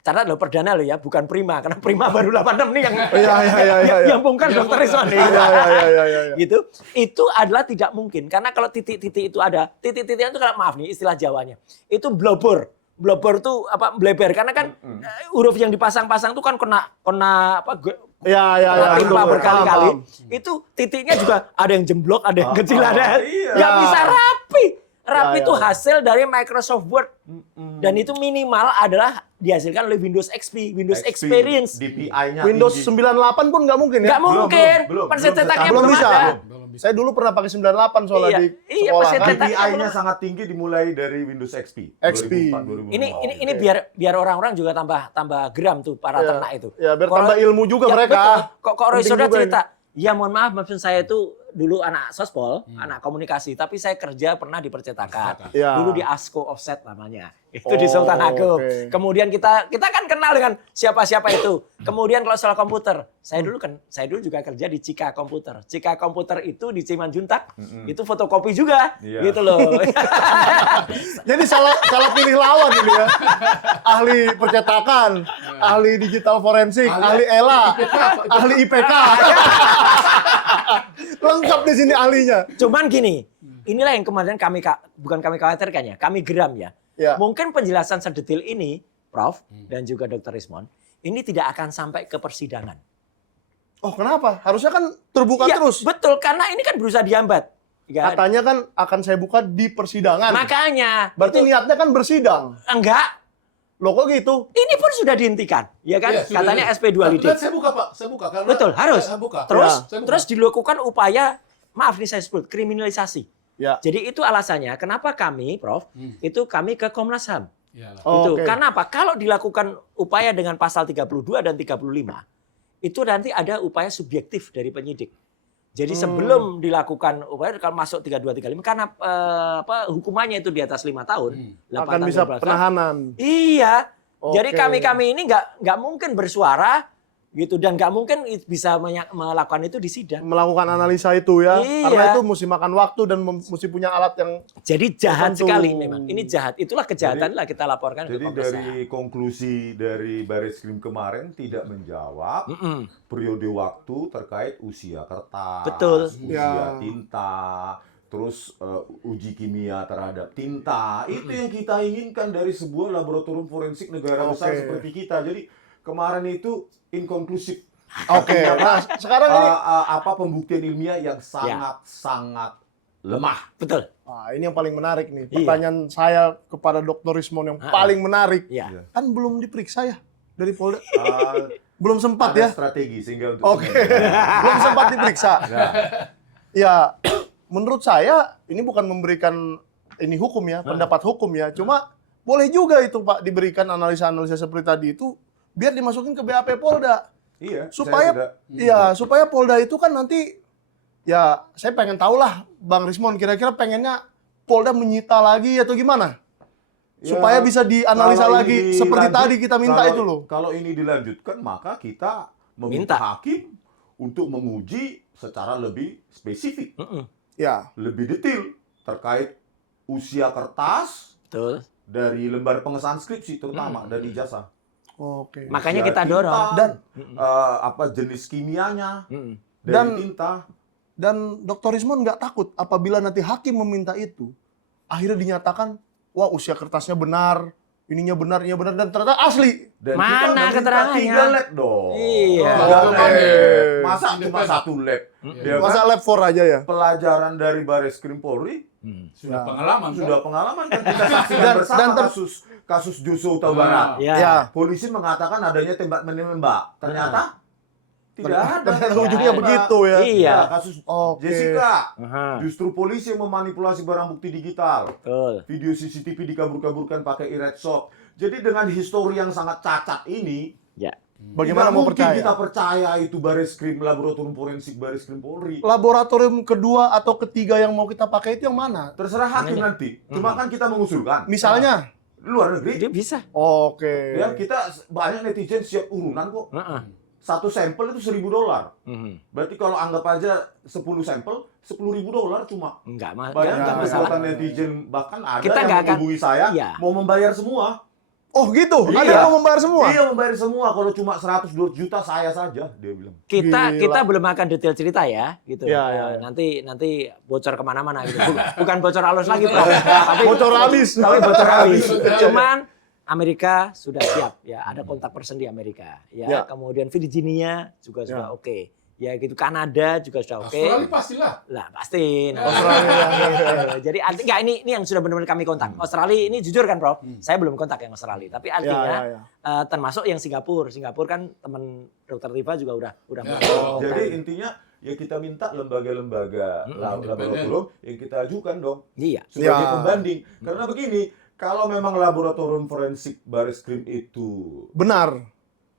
Catat loh perdana loh ya, bukan prima karena prima baru 86 nih yang Iya. yang bongkar Dokter Iswan nih. Iya. Gitu. Itu adalah tidak mungkin karena kalau titik-titik itu ada, titik-titiknya itu kalau maaf nih istilah Jawanya. Itu blobor. Blobor tuh apa bleber karena kan huruf yang dipasang-pasang tuh kan kena apa Iya. timpa betul. berkali-kali. Paham. Itu titiknya juga ada yang jemblok, ada yang kecil, ada iya. nggak bisa rapi. Rapi Ya, itu ya. hasil dari Microsoft Word. Dan itu minimal adalah dihasilkan oleh Windows XP, Windows Experience. DPI-nya Windows tinggi. 98 pun nggak mungkin ya? Nggak mungkin. belum. Percetaknya Belum belum bisa. ada. Saya dulu pernah pakai 98 soalnya Iya. di Iya, sekolah pasti kan. cetak. DPI-nya sangat tinggi dimulai dari Windows XP. XP. 2004, 2005. Ini biar orang-orang juga tambah geram tuh para Iya. ternak itu. Ya, biar Kalau- tambah ilmu juga Ya, mereka. betul. Kok Roy Penting Soda juga cerita, ya mohon maaf maksud saya itu dulu anak sospol, anak komunikasi, tapi saya kerja pernah di percetakan. Ya. Dulu di ASCO Offset namanya. Itu di Sultan Agung. oke. Kemudian kita kan kenal dengan siapa-siapa itu. Kemudian kalau soal komputer, saya dulu juga kerja di Cika Komputer. Cika Komputer itu di Cimanjuntak, itu fotokopi juga, Iya. gitu loh. Jadi salah pilih lawan ini ya. Ahli percetakan, ahli digital forensik, ahli ELA, ahli IPK. Lengkap di sini ahlinya. Cuman gini, inilah yang kemarin bukan kami khawatirkan ya, kami geram ya. Ya. Mungkin penjelasan sedetil ini, Prof, dan juga Dr. Ismon, ini tidak akan sampai ke persidangan. Oh, kenapa? Harusnya kan terbuka Iya, terus. betul, karena ini kan berusaha dihambat. Ya, Katanya kan akan saya buka di persidangan. makanya. Berarti itu- niatnya kan bersidang. Enggak, Loh kok gitu? ini pun sudah dihentikan, ya kan? Iya, sudah Katanya di- SP2 Tapi lidik. kan saya buka, Pak. Saya buka karena Betul, harus. Saya buka. Terus, Saya buka. terus dilakukan upaya, maaf nih saya sebut, kriminalisasi. Ya. Jadi itu alasannya kenapa kami, Prof, itu kami ke Komnas HAM. Iyalah. Oh, Itu oke. karena apa? Kalau dilakukan upaya dengan pasal 32 dan 35, itu nanti ada upaya subjektif dari penyidik. Jadi sebelum dilakukan upaya kalau masuk 32 35 karena hukumannya itu di atas 5 tahun, 8 Akan tahun, bisa 12 tahun. penahanan. Iya. Oke. Jadi kami ini nggak mungkin bersuara gitu dan nggak mungkin bisa melakukan itu di sidang. Melakukan analisa itu ya. Iya. Karena itu mesti makan waktu dan mesti punya alat yang Jadi jahat Tertentu. sekali memang. Ini jahat. Itulah kejahatan lah kita laporkan ke Jadi Komnas dari konklusi dari Barreskrim kemarin tidak menjawab periode waktu terkait usia kertas, Betul. usia Ya. tinta, terus uji kimia terhadap tinta. Itu yang kita inginkan dari sebuah laboratorium forensik negara besar seperti kita. Jadi kemarin itu inkonklusif. Oke. Nah, sekarang ini Pembuktian ilmiah yang sangat lemah. Betul. ini yang paling menarik nih. Iya. Pertanyaan saya kepada Dr. Rismond yang paling menarik. Iya. Kan belum diperiksa ya dari Polda. Belum sempat Ada ya. strategi sehingga untuk Oke. Belum sempat diperiksa. Ya, menurut saya ini bukan memberikan ini hukum ya, pendapat hukum ya. Cuma boleh juga itu Pak diberikan analisa-analisa seperti tadi itu biar dimasukin ke BAP Polda. Iya, Supaya Polda itu kan nanti ya saya pengen tahu lah Bang Rismond kira-kira pengennya Polda menyita lagi atau gimana? Ya, Supaya bisa dianalisa kalau lagi ini seperti dilanjut, tadi kita minta itu loh. Kalau ini dilanjutkan maka kita meminta hakim untuk menguji secara lebih spesifik, Ya. lebih detail terkait usia kertas Betul. dari lembar pengesahan skripsi terutama dari ijazah. Oke. Makanya Usia kita tinta, dorong. jenis kimianya dari Dan- tinta. Dan Dr. Rismond nggak takut apabila nanti hakim meminta itu, akhirnya dinyatakan, wah usia kertasnya benar, ininya benar, dan ternyata asli. Dan Mana kita meminta keterangannya? 3 lab dong. Iya. 3 lab. Masa cuma Independen. 1 lab? Ya Masa kan? lab 4 aja ya? Pelajaran dari Bareskrim Polri Sudah pengalaman kan? sudah pengalaman kan kita saksikan Dan- bersama dan kasus Joshua Huta Barat. Ya. Polisi mengatakan adanya tembak menembak. Ternyata tidak ada. Ternyata ujungnya begitu ya. Iya. Kasus Oke. Jessica. Aha, Justru polisi yang memanipulasi barang bukti digital. betul. Video CCTV dikabur-kaburkan pakai e-red-shop. Jadi dengan histori yang sangat cacat ini, Ya. Bagaimana tidak mau mungkin percaya? kita percaya itu Bareskrim, laboratorium forensik Bareskrim Polri. Laboratorium kedua atau ketiga yang mau kita pakai itu yang mana? Terserah hakim nanti. Cuma kan kita mengusulkan. Misalnya? Di luar negeri, Dia bisa. Oke. ya kita banyak netizen siap urunan kok. Satu sampel itu $1.000. Berarti kalau anggap aja 10 sampel, $10.000 cuma. Enggak, enggak Bayangkan masalah. kekuatan netizen, bahkan ada Kita yang nggak akan- menghubungi saya Iya. mau membayar semua. Oh gitu? Iya. Ada yang mau membayar semua? Iya membayar semua, kalau cuma 100-200 juta saya saja, dia bilang. Gila. Kita belum akan detail cerita ya, gitu. Iya, iya, iya. Nanti bocor kemana-mana gitu. Bukan bocor halus lagi, Prof. Tapi Bocor habis. Tapi bocor habis. Iya. Cuman Amerika sudah siap ya, ada kontak person di Amerika. Ya, Ya. Kemudian Virginia juga sudah Ya. oke. Ya gitu, Kanada juga sudah oke. Australia pastilah. Lah pasti. Australia. Jadi enggak ini yang sudah benar-benar kami kontak. Australia ini jujur kan, Prof? Saya belum kontak yang Australia, tapi artinya Ya. termasuk yang Singapura. Singapura kan teman Dr. Riva juga udah Ya. kontak. Jadi intinya ya kita minta lembaga-lembaga laboratorium yang kita ajukan dong Iya. sebagai Ya. pembanding. Karena begini, kalau memang laboratorium forensik Bareskrim itu Benar.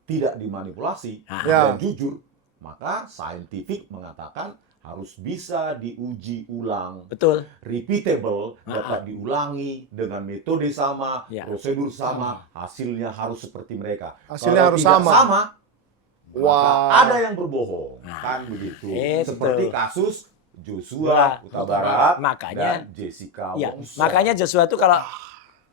tidak dimanipulasi Ya. dan jujur, maka saintifik mengatakan harus bisa diuji ulang, Betul. repeatable, dapat diulangi dengan metode sama, Ya. prosedur sama, hasilnya harus seperti mereka. Hasilnya Kalau harus tidak sama. maka Wah. ada yang berbohong, Nah, kan begitu. itu. Seperti kasus Joshua Huta Barat Makanya- dan Jessica Ya, Wongso. makanya Joshua itu kalau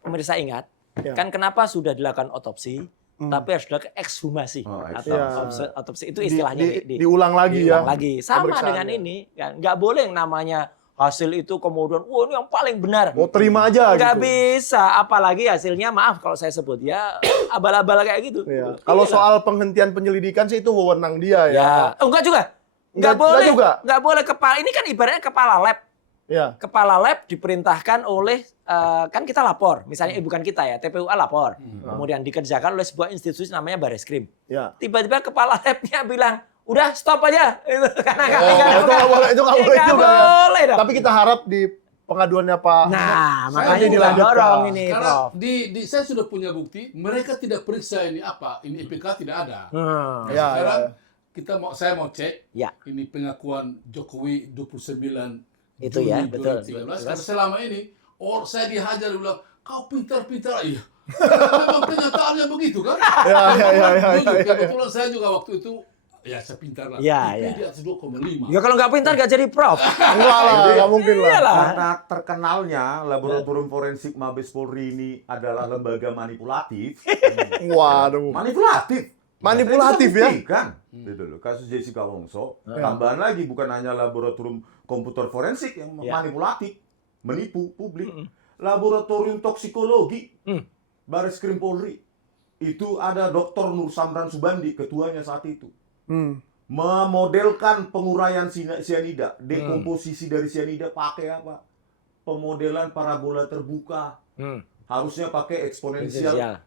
pemirsa ingat, Ya. kan kenapa sudah dilakukan otopsi, tapi harus dilakukan ekshumasi. Oh, Atau ekshumasi. otopsi itu istilahnya Diulang lagi ya. diulang lagi. Sama Pemeriksaannya. dengan ini, kan nggak boleh yang namanya hasil itu kemudian, wah ini yang paling benar. Mau terima aja Nggak gitu. bisa, apalagi hasilnya maaf kalau saya sebut ya abal-abal kayak gitu. Iya. Kalau Iya. soal penghentian penyelidikan sih itu wewenang dia ya. Ya, oh, enggak juga. Enggak Enggak boleh. juga? Enggak boleh kepala. Ini kan ibaratnya kepala lab. Ya. Kepala lab diperintahkan oleh kan kita lapor, misalnya bukan kita ya, TPUA lapor, kemudian dikerjakan oleh sebuah institusi namanya Bareskrim. Ya. Tiba-tiba kepala labnya bilang, udah stop aja, karena kami Oh, nggak itu nggak boleh, itu nggak boleh nggak juga ya. boleh dong. Tapi kita harap di pengaduannya Pak. Nah, Saya makanya kita dilanjutkan. dorong ini, Karena Prof. saya sudah punya bukti, mereka tidak periksa ini apa, ini IPK tidak ada. Hmm. Ya, Sekarang ya. saya mau cek Ya. ini pengakuan Jokowi 29 Itu Juni ya, betul. 2013. Betul. Karena selama ini saya dihajar bilang kau pintar-pintar, iya. Memang kenyataannya begitu kan? Ya. Jujur, kebetulan saya juga waktu itu ya sepintar lah. Ya, IP ya. di atas 2,5. Ya kalau nggak pintar nggak jadi Prof. Enggak lah, nggak mungkin lah. Iyalah. Karena terkenalnya laboratorium forensik Mabes Polri ini adalah lembaga manipulatif. Waduh. Manipulatif. Manipulatif ya? Kan? Gitu loh. Kasus Jessica Wongso, tambahan lagi bukan hanya laboratorium komputer forensik yang manipulatif, menipu publik. Laboratorium toksikologi Bareskrim Polri. Itu ada Dr. Nur Samran Subandi, ketuanya saat itu. Memodelkan penguraian sianida, dekomposisi dari sianida pakai apa? Pemodelan parabola terbuka. Harusnya pakai eksponensial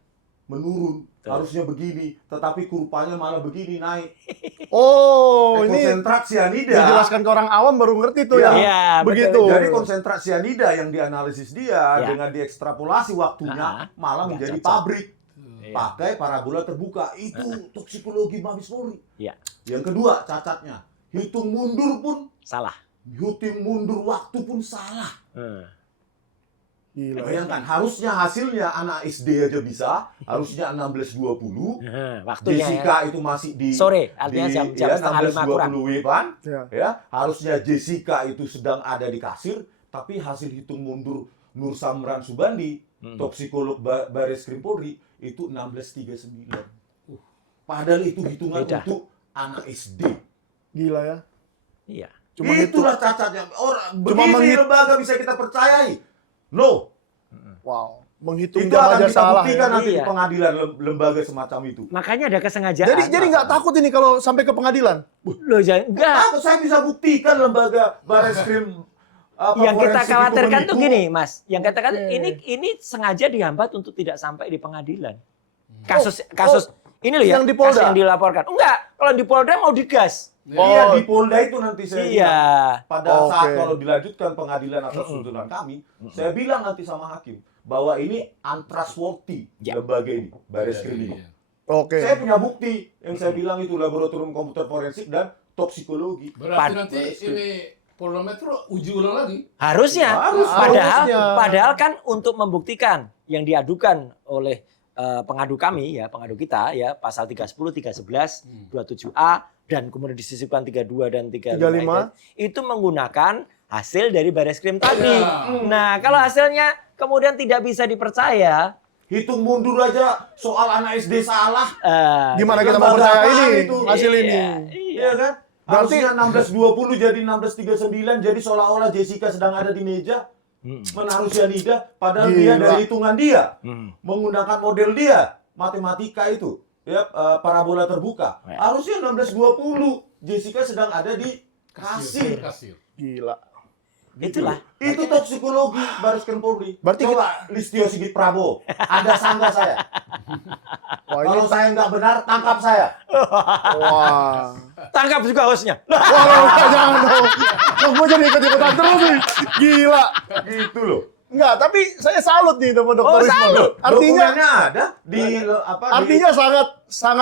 menurun. Harusnya begini, tetapi kurvanya malah begini naik. Oh, ini konsentrat sianida. dijelaskan ke orang awam baru ngerti tuh ya. Iya, Begitu. Jadi konsentrat sianida yang dianalisis dia dengan diekstrapolasi waktunya malah menjadi pabrik. Pakai parabola terbuka. Itu toksikologi Mabes Polri. Iya. Yang kedua cacatnya, hitung mundur pun Salah. hitung mundur waktu pun salah. Gila. Bayangkan, harusnya hasilnya anak SD aja bisa, harusnya 16.20. Waktunya Jessica ya. itu masih di Sore, artinya jam setengah 5 kurang. 16.20 WIBAN. Ya. Ya, harusnya Jessica itu sedang ada di kasir, tapi hasil hitung mundur Nur Samran Subandi, toksikolog Bareskrim Polri, itu 16.39. Padahal itu hitungan Beda. untuk anak SD. Gila ya. Iya. Cuma gitu. Itulah cacatnya. Orang Cuma begini lembaga bisa kita percayai. No. Wow. Menghitung Itu jam akan aja kita salah. buktikan Ya. nanti di Iya. pengadilan lembaga semacam itu. Makanya ada kesengajaan. Jadi nggak takut ini kalau sampai ke pengadilan? Loh, jangan enggak. Nah, saya bisa buktikan lembaga Bareskrim Yang kita forensik itu khawatirkan tuh menipu. gini, Mas. Yang kita katakan ini sengaja dihambat untuk tidak sampai di pengadilan. Kasus ini loh ya. yang di Polda? Kasus yang dilaporkan. Enggak, kalau di Polda mau digas. Iya, Oh. di Polda itu nanti saya Iya. bilang. Pada saat Oke. kalau dilanjutkan pengadilan atas tuntutan kami, saya bilang nanti sama hakim bahwa ini untrustworthy Ya. lembaga ini, Bareskrim ini. Oke. Saya punya bukti yang saya bilang itu laboratorium komputer forensik dan toksikologi. Berarti nanti ini Polda Metro uji ulang lagi. Harusnya. Harusnya. Padahal kan untuk membuktikan yang diadukan oleh pengadu kami ya, pengadu kita ya, pasal 310, 311, 27A dan kemudian disisipkan 32 dan 35 itu menggunakan hasil dari Bareskrim tadi. Ya. Nah, kalau hasilnya kemudian tidak bisa dipercaya, Hitung mundur aja soal anak SD salah. Gimana kita lembaga mau percaya apaan ini itu? hasil ini? Iya kan? Berarti- Harusnya 16.20 jadi 16.39, jadi seolah-olah Jessica sedang ada di meja menaruh cyanida, padahal Gila. dia dari hitungan dia, menggunakan model dia, matematika itu, ya parabola terbuka. Ya. Harusnya 16.20 Jessica sedang ada di kasir. Kasir. Gila. Itulah. Itu toksikologi Bareskrim Polri. Berarti Coba Listio Sigit Prabowo, Anda sanggah saya. Wah, ini Kalau saya nggak benar, tangkap saya. wah. Tangkap juga hostnya. Wah, jangan dong. Kok gue jadi ikut-ikutan terus nih. Gila. Gitu loh. Enggak, tapi saya salut nih sama Dr. Oh, Rismon. salut. Artinya Dokumennya ada di apa? artinya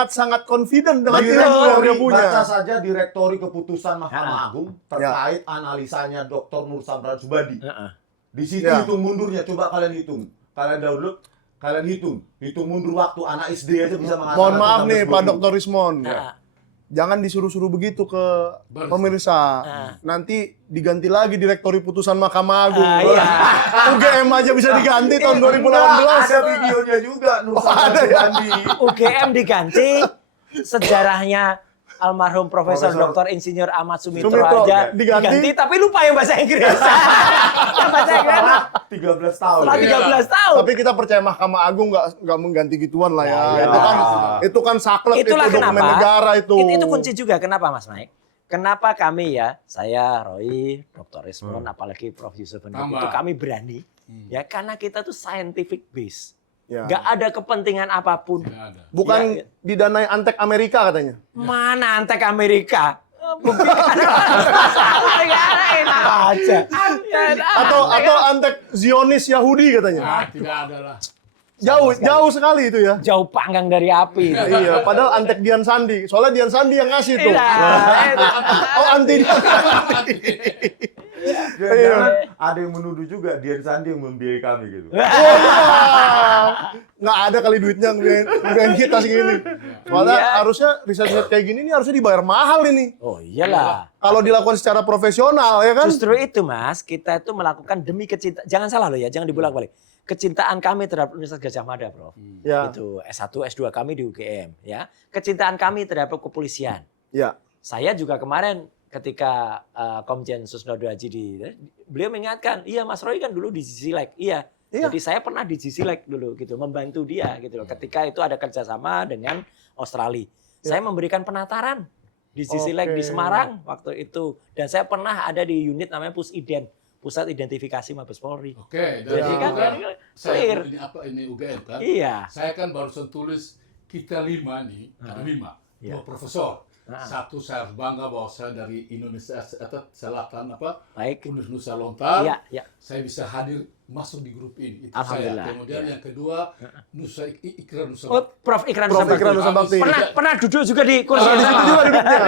sangat confident dengan di ilmu yang dia direktori, punya. baca saja direktori keputusan Mahkamah Agung terkait analisanya Dr. Nur Samran Subandi. Di situ Ya. hitung mundurnya, coba kalian hitung. Kalian download, kalian hitung mundur waktu anak SD aja bisa mengatakan. Mohon maaf nih Pak 16.20. Dr. Rismon. Nah. Jangan disuruh-suruh begitu ke pemirsa. Nah. Nanti diganti lagi direktori putusan Mahkamah Agung. Iya. UGM aja bisa diganti tahun Enggak, 2018. ada videonya juga Nur Samran ada ya? Subandi. UGM diganti, sejarahnya almarhum Profesor Profesor Dr. Insinyur Ahmad Sumitro Sumitro, aja diganti. tapi lupa yang bahasa Inggris. Yang bahasa Inggris Setelah 13 tahun. setelah 13 tahun. Tapi kita percaya Mahkamah Agung nggak mengganti gituan lah ya. Ya, Itu kan saklek, itu Itulah dokumen kenapa negara itu. Itu kunci juga. Kenapa Mas Mike? Kenapa kami ya, saya, Roy, Dr. Rismon, apalagi Prof. Yusuf Tambah. itu kami berani. Ya karena kita tuh scientific base. Ya. Nggak ada kepentingan apapun. Nggak ada. Bukan Ya. didanai Antek Amerika katanya. Mana Antek Amerika? Buktikan. Negara enak aja. Atau Antek Zionis Yahudi katanya. Ah, tidak ada lah. Jauh sekali itu ya. Jauh panggang dari api. Iya, padahal Antek Dian Sandi. Soalnya Dian Sandi yang ngasih tuh. Oh, anti Dian Sandi. Jangan ada yang menuduh juga Dian Sandi yang membiayai kami gitu. Oh iya. Nggak ada kali duitnya ngebiayain kita segini. Soalnya Iya. harusnya riset-riset kayak gini ini harusnya dibayar mahal ini. Oh iyalah. Kalau dilakukan secara profesional ya kan. Justru itu Mas, kita itu melakukan demi kecintaan. Jangan salah loh ya, jangan dibolak-balik. Kecintaan kami terhadap Universitas Gadjah Mada, Prof. Ya. Itu S1, S2 kami di UGM, ya. Kecintaan kami terhadap kepolisian, Ya. Saya juga kemarin ketika Komjen Susnodo Haji beliau mengingatkan, iya Mas Roy kan dulu di Zisilek, iya. Jadi saya pernah di Zisilek dulu gitu, membantu dia gitu loh. Ketika itu ada kerjasama dengan Australia, saya memberikan penataran di Zisilek di Semarang waktu itu, dan saya pernah ada di unit namanya Pusiden, Pusat Identifikasi Mabes Polri. Oke, Jadi kan saya clear. ini apa ini UGM kan? Iya. Saya kan barusan tulis kita 5 nih, ada 5, 2 profesor. Satu saya harus bangga bahwa saya dari Indonesia Selatan Baik. Universitas Nusa Lontar. Iya. Saya bisa hadir masuk di grup ini. Itu Alhamdulillah. saya. Kemudian yang kedua Ikrar Nusa Oh, Prof Ikrar Prof. Nusa Ikrar Nusa Bakti. Pernah duduk juga di kursi Di situ juga duduknya.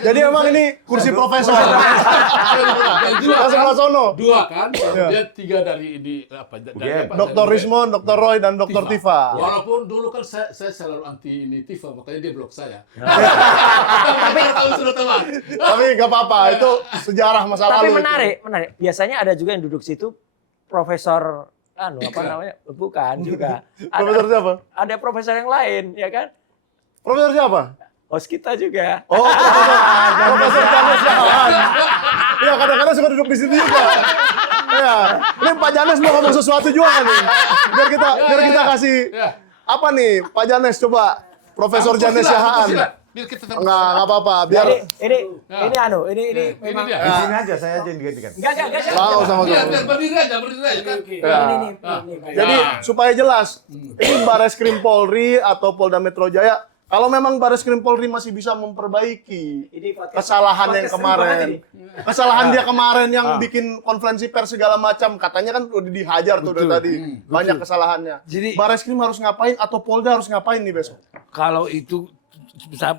Jadi emang ini kursi profesor. Sebelah sono. 2 kan, kemudian 3 dari Dr. Rismon, Dr. Roy, dan Dr. Tifa. Walaupun dulu kan saya selalu anti ini Tifa, makanya dia blok saya. Tapi sudah teman. Tapi nggak apa-apa, itu sejarah masa Tapi lalu. menarik. Biasanya ada juga yang duduk situ profesor apa namanya? Bukan juga. Profesor siapa? Ada profesor yang lain, ya kan? Profesor siapa? Host kita juga. Oh, Profesor Janes Yahan. Iya, kadang-kadang suka duduk di situ juga. Iya, ini Pak Janes mau ngomong sesuatu juga nih. Biar kita kasih apa nih, Pak Janes coba. Profesor Janes Yahan. Biar kita Nggak apa-apa. Biar Ini memang dia. Di sini aja saya aja yang digantikan. enggak. mau sama Biar gue. berdiri aja kan. Jadi supaya jelas, ini Bareskrim Polri atau Polda Metro Jaya, kalau memang Bareskrim Polri masih bisa memperbaiki kesalahan yang kemarin, kesalahan dia kemarin yang bikin konferensi pers segala macam, katanya kan udah dihajar tuh dari tadi, banyak kesalahannya. Jadi- Bareskrim harus ngapain atau Polda harus ngapain nih besok? Kalau itu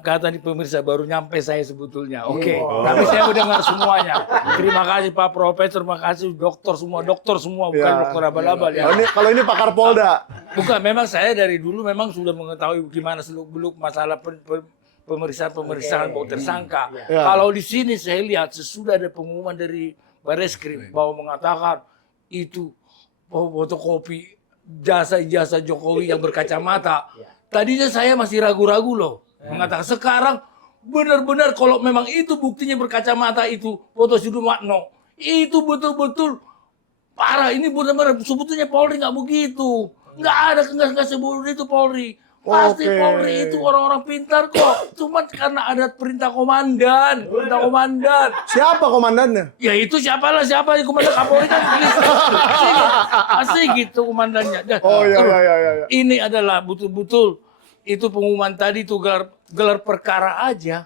kata nih pemirsa baru nyampe saya sebetulnya. Oke. Tapi saya udah dengar semuanya. Terima kasih Pak Profesor, terima kasih dokter semua bukan Ya. dokter abal-abal ya. Kalau ini pakar Polda. Bukan, memang saya dari dulu memang sudah mengetahui gimana seluk-beluk masalah pemeriksaan bahwa tersangka. Ya. Kalau di sini saya lihat sesudah ada pengumuman dari Bareskrim bahwa mengatakan itu fotokopi jasa Jokowi yang berkacamata. Tadinya saya masih ragu-ragu loh. Mengatakan sekarang benar-benar kalau memang itu buktinya berkacamata itu foto Sudimakno itu betul-betul parah. Ini benar-benar sebetulnya Polri nggak begitu, nggak seburuk itu Polri. Pasti Oke. Polri itu orang-orang pintar kok. Cuman karena ada perintah komandan. Siapa komandannya? Ya itu siapa komandan Kapolri kan asik gitu komandannya. Dan Oh iya. ini adalah betul-betul itu pengumuman tadi tuh gelar perkara aja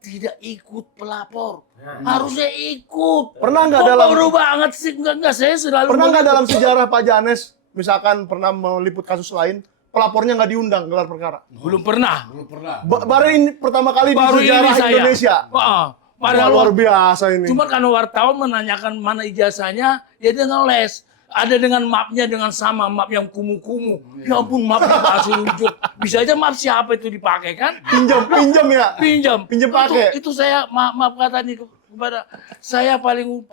tidak ikut pelapor. Harusnya ikut. Pernah nggak Kok dalam- baru banget sih? Enggak, saya selalu Pernah nggak begitu. dalam sejarah Pak Janes, misalkan pernah meliput kasus lain, pelapornya nggak diundang gelar perkara? Belum pernah. Baru ini pertama kali Baru di sejarah ini saya. Indonesia. Padahal Luar biasa ini. Cuma karena wartawan menanyakan mana ijazahnya, ya dia ngeles. Ada dengan mapnya dengan sama map yang kumuh-kumuh. Ya ampun, mapnya palsu luncur. Bisa aja map siapa itu dipakai kan? Pinjam ya. Pinjam pakai. Itu saya maaf kata nih kepada saya paling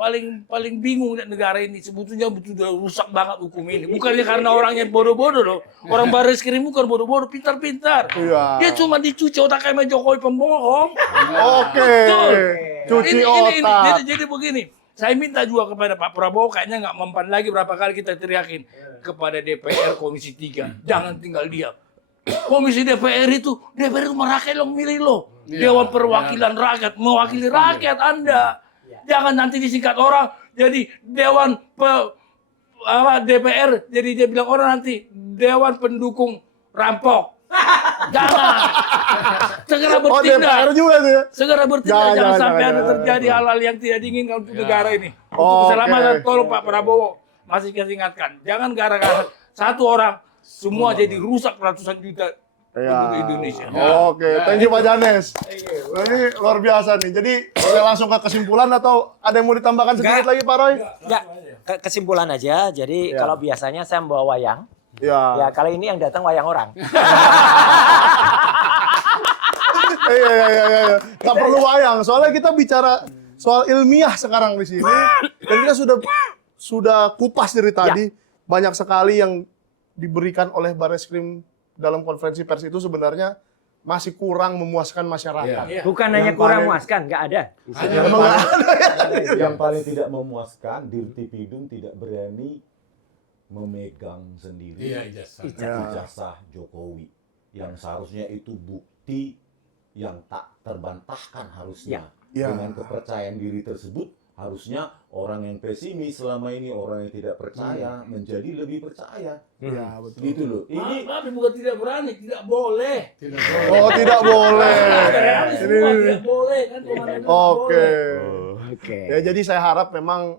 bingung dengan negara ini. Sebetulnya betul udah rusak banget hukum ini. Bukannya karena orangnya bodoh-bodoh loh. Orang Bareskrim bukan bodoh-bodoh, pintar-pintar. Iya. Dia cuma dicuci otaknya sama Jokowi pembohong. Oke. Betul. Cuci Ini. otak. Jadi begini. Saya minta juga kepada Pak Prabowo, kayaknya nggak mempan lagi berapa kali kita teriakin kepada DPR Komisi 3. Jangan tinggal diam. Komisi DPR itu rakyat yang milih loh. Dewan Perwakilan Rakyat, mewakili rakyat Anda. Jangan nanti disingkat orang jadi DPR, jadi dia bilang orang nanti Dewan Pendukung Rampok. Jangan. Segera Oh DPR bertindak. juga tuh ya. Segera bertindak, jangan sampai ada jangan. terjadi hal-hal yang tidak diinginkan untuk negara ini. Untuk Oke. keselamatan, tolong Pak Prabowo masih kita ingatkan. Jangan gara-gara satu orang semua jadi rusak ratusan juta penduduk Indonesia. Oke, thank you Pak Janes. Ini luar biasa nih. Jadi saya langsung ke kesimpulan atau ada yang mau ditambahkan sedikit lagi Pak Roy? Ya, kesimpulan aja. Jadi Ya. kalau biasanya saya membawa wayang, ya Ya. kali ini yang datang wayang orang. Iya. Nggak perlu wayang. Soalnya kita bicara soal ilmiah sekarang di sini. Dan kita sudah kupas dari tadi. Banyak sekali yang diberikan oleh Bareskrim dalam konferensi pers itu sebenarnya masih kurang memuaskan masyarakat. Iya. Bukan hanya Yang kurang paling- memuaskan, nggak ada. Hanya Emang nggak ada ya? Yang paling tidak memuaskan, Dirtipidum tidak berani memegang sendiri Iya, ijazah. ijazah Jokowi. Yang seharusnya itu bukti yang tak terbantahkan harusnya. Ya. Dengan kepercayaan diri tersebut, harusnya orang yang pesimis selama ini, orang yang tidak percaya, menjadi lebih percaya. Iya, betul. Gitu loh. Ini Maaf, bukan tidak berani, tidak boleh. Tidak boleh. Oh, tidak boleh. Ini semua Ini- tidak boleh kan komandan itu Oke. boleh. Oke. Ya, jadi saya harap memang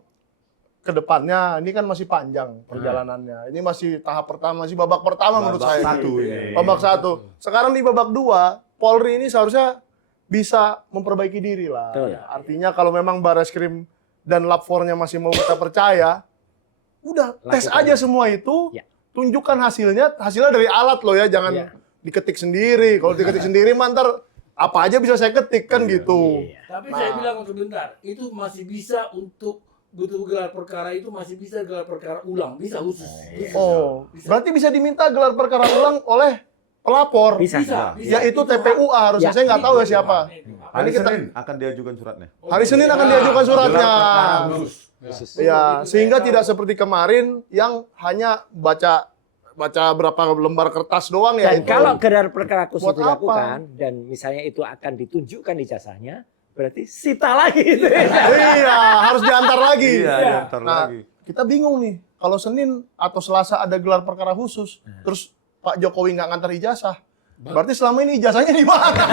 ke depannya ini kan masih panjang perjalanannya. Ini masih tahap pertama, masih babak pertama menurut babak saya. satu ini. Babak 1. Sekarang di babak 2, Polri ini seharusnya bisa memperbaiki diri lah. Betul. Artinya kalau memang Bareskrim dan Lab 4-nya masih mau kita percaya, udah tes Lakukan. aja semua itu, Ya. tunjukkan hasilnya dari alat loh ya, jangan Ya. diketik sendiri. Kalau diketik sendiri mah ntar apa aja bisa saya ketik kan gitu. Iya. Tapi saya bilang sebentar, itu masih bisa untuk butuh gelar perkara itu masih bisa gelar perkara ulang, bisa khusus. Oh, berarti bisa diminta gelar perkara ulang oleh pelapor. Bisa. Ya itu TPUA harusnya, Ya. saya nggak tahu ya siapa. Hari Ini kita- Senin akan diajukan suratnya. Hari Senin akan diajukan suratnya. Khusus. Ya, sehingga tidak seperti kemarin yang hanya baca berapa lembar kertas doang ya Dan itu. kalau gelar perkara khusus Buat apa? dilakukan dan misalnya itu akan ditunjukkan ijazahnya, berarti sita lagi itu. Iya, harus diantar lagi. Iya, diantar Nah, lagi. kita bingung nih, kalau Senin atau Selasa ada gelar perkara khusus, terus Pak Jokowi nggak ngantar ijazah, berarti selama ini ijazahnya di mana?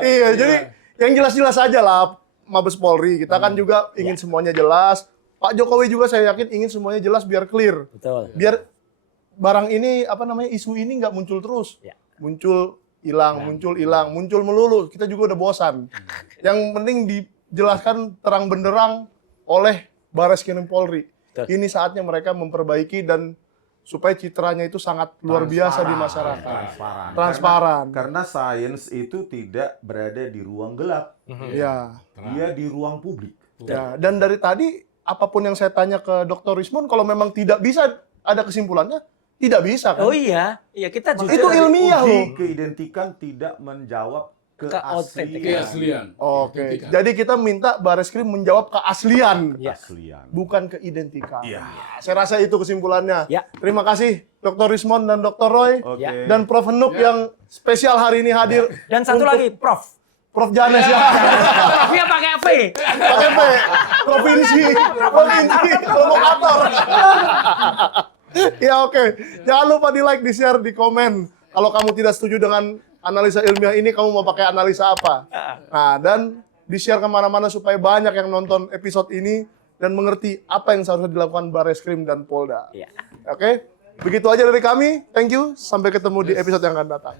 Iya, jadi yang jelas-jelas aja lah, Mabes Polri. Kita kan juga ingin semuanya jelas. Pak Jokowi juga saya yakin ingin semuanya jelas biar clear. Betul. Biar barang ini, apa namanya, isu ini nggak muncul terus. Ya. Muncul, hilang, muncul, hilang, muncul melulu. Kita juga udah bosan. Yang penting dijelaskan terang benderang oleh Bareskrim Polri. Betul. Ini saatnya mereka memperbaiki dan supaya citranya itu sangat luar biasa di masyarakat. Transparan. Transparan. Karena sains itu tidak berada di ruang gelap, Ya. dia di ruang publik. Ya, dan dari tadi apapun yang saya tanya ke Dr. Rismon, kalau memang tidak bisa ada kesimpulannya, tidak bisa kan? Oh iya, kita juga Itu ilmiah Uji loh. keidentikan tidak menjawab Keautentikan. keaslian. Keaslian. Oke, jadi kita minta Bareskrim menjawab keaslian, Ya. Keaslian. bukan keidentikan. Iya. Saya rasa itu kesimpulannya. Ya. Terima kasih Dr. Rismon dan Dr. Roy Oke. Ya. dan Prof. Henuk yang spesial hari ini hadir. Dan satu untuk lagi, Prof. Prof. Janes ya. Profnya pakai V. Pakai P. Provinsi provokator. Ya oke. Jangan lupa di like, di share, di komen. Kalau kamu tidak setuju dengan analisa ilmiah ini, kamu mau pakai analisa apa? Nah, dan di share kemana-mana supaya banyak yang nonton episode ini dan mengerti apa yang seharusnya dilakukan Bareskrim dan Polda. Ya. Oke? Begitu aja dari kami. Thank you. Sampai ketemu di episode yang akan datang.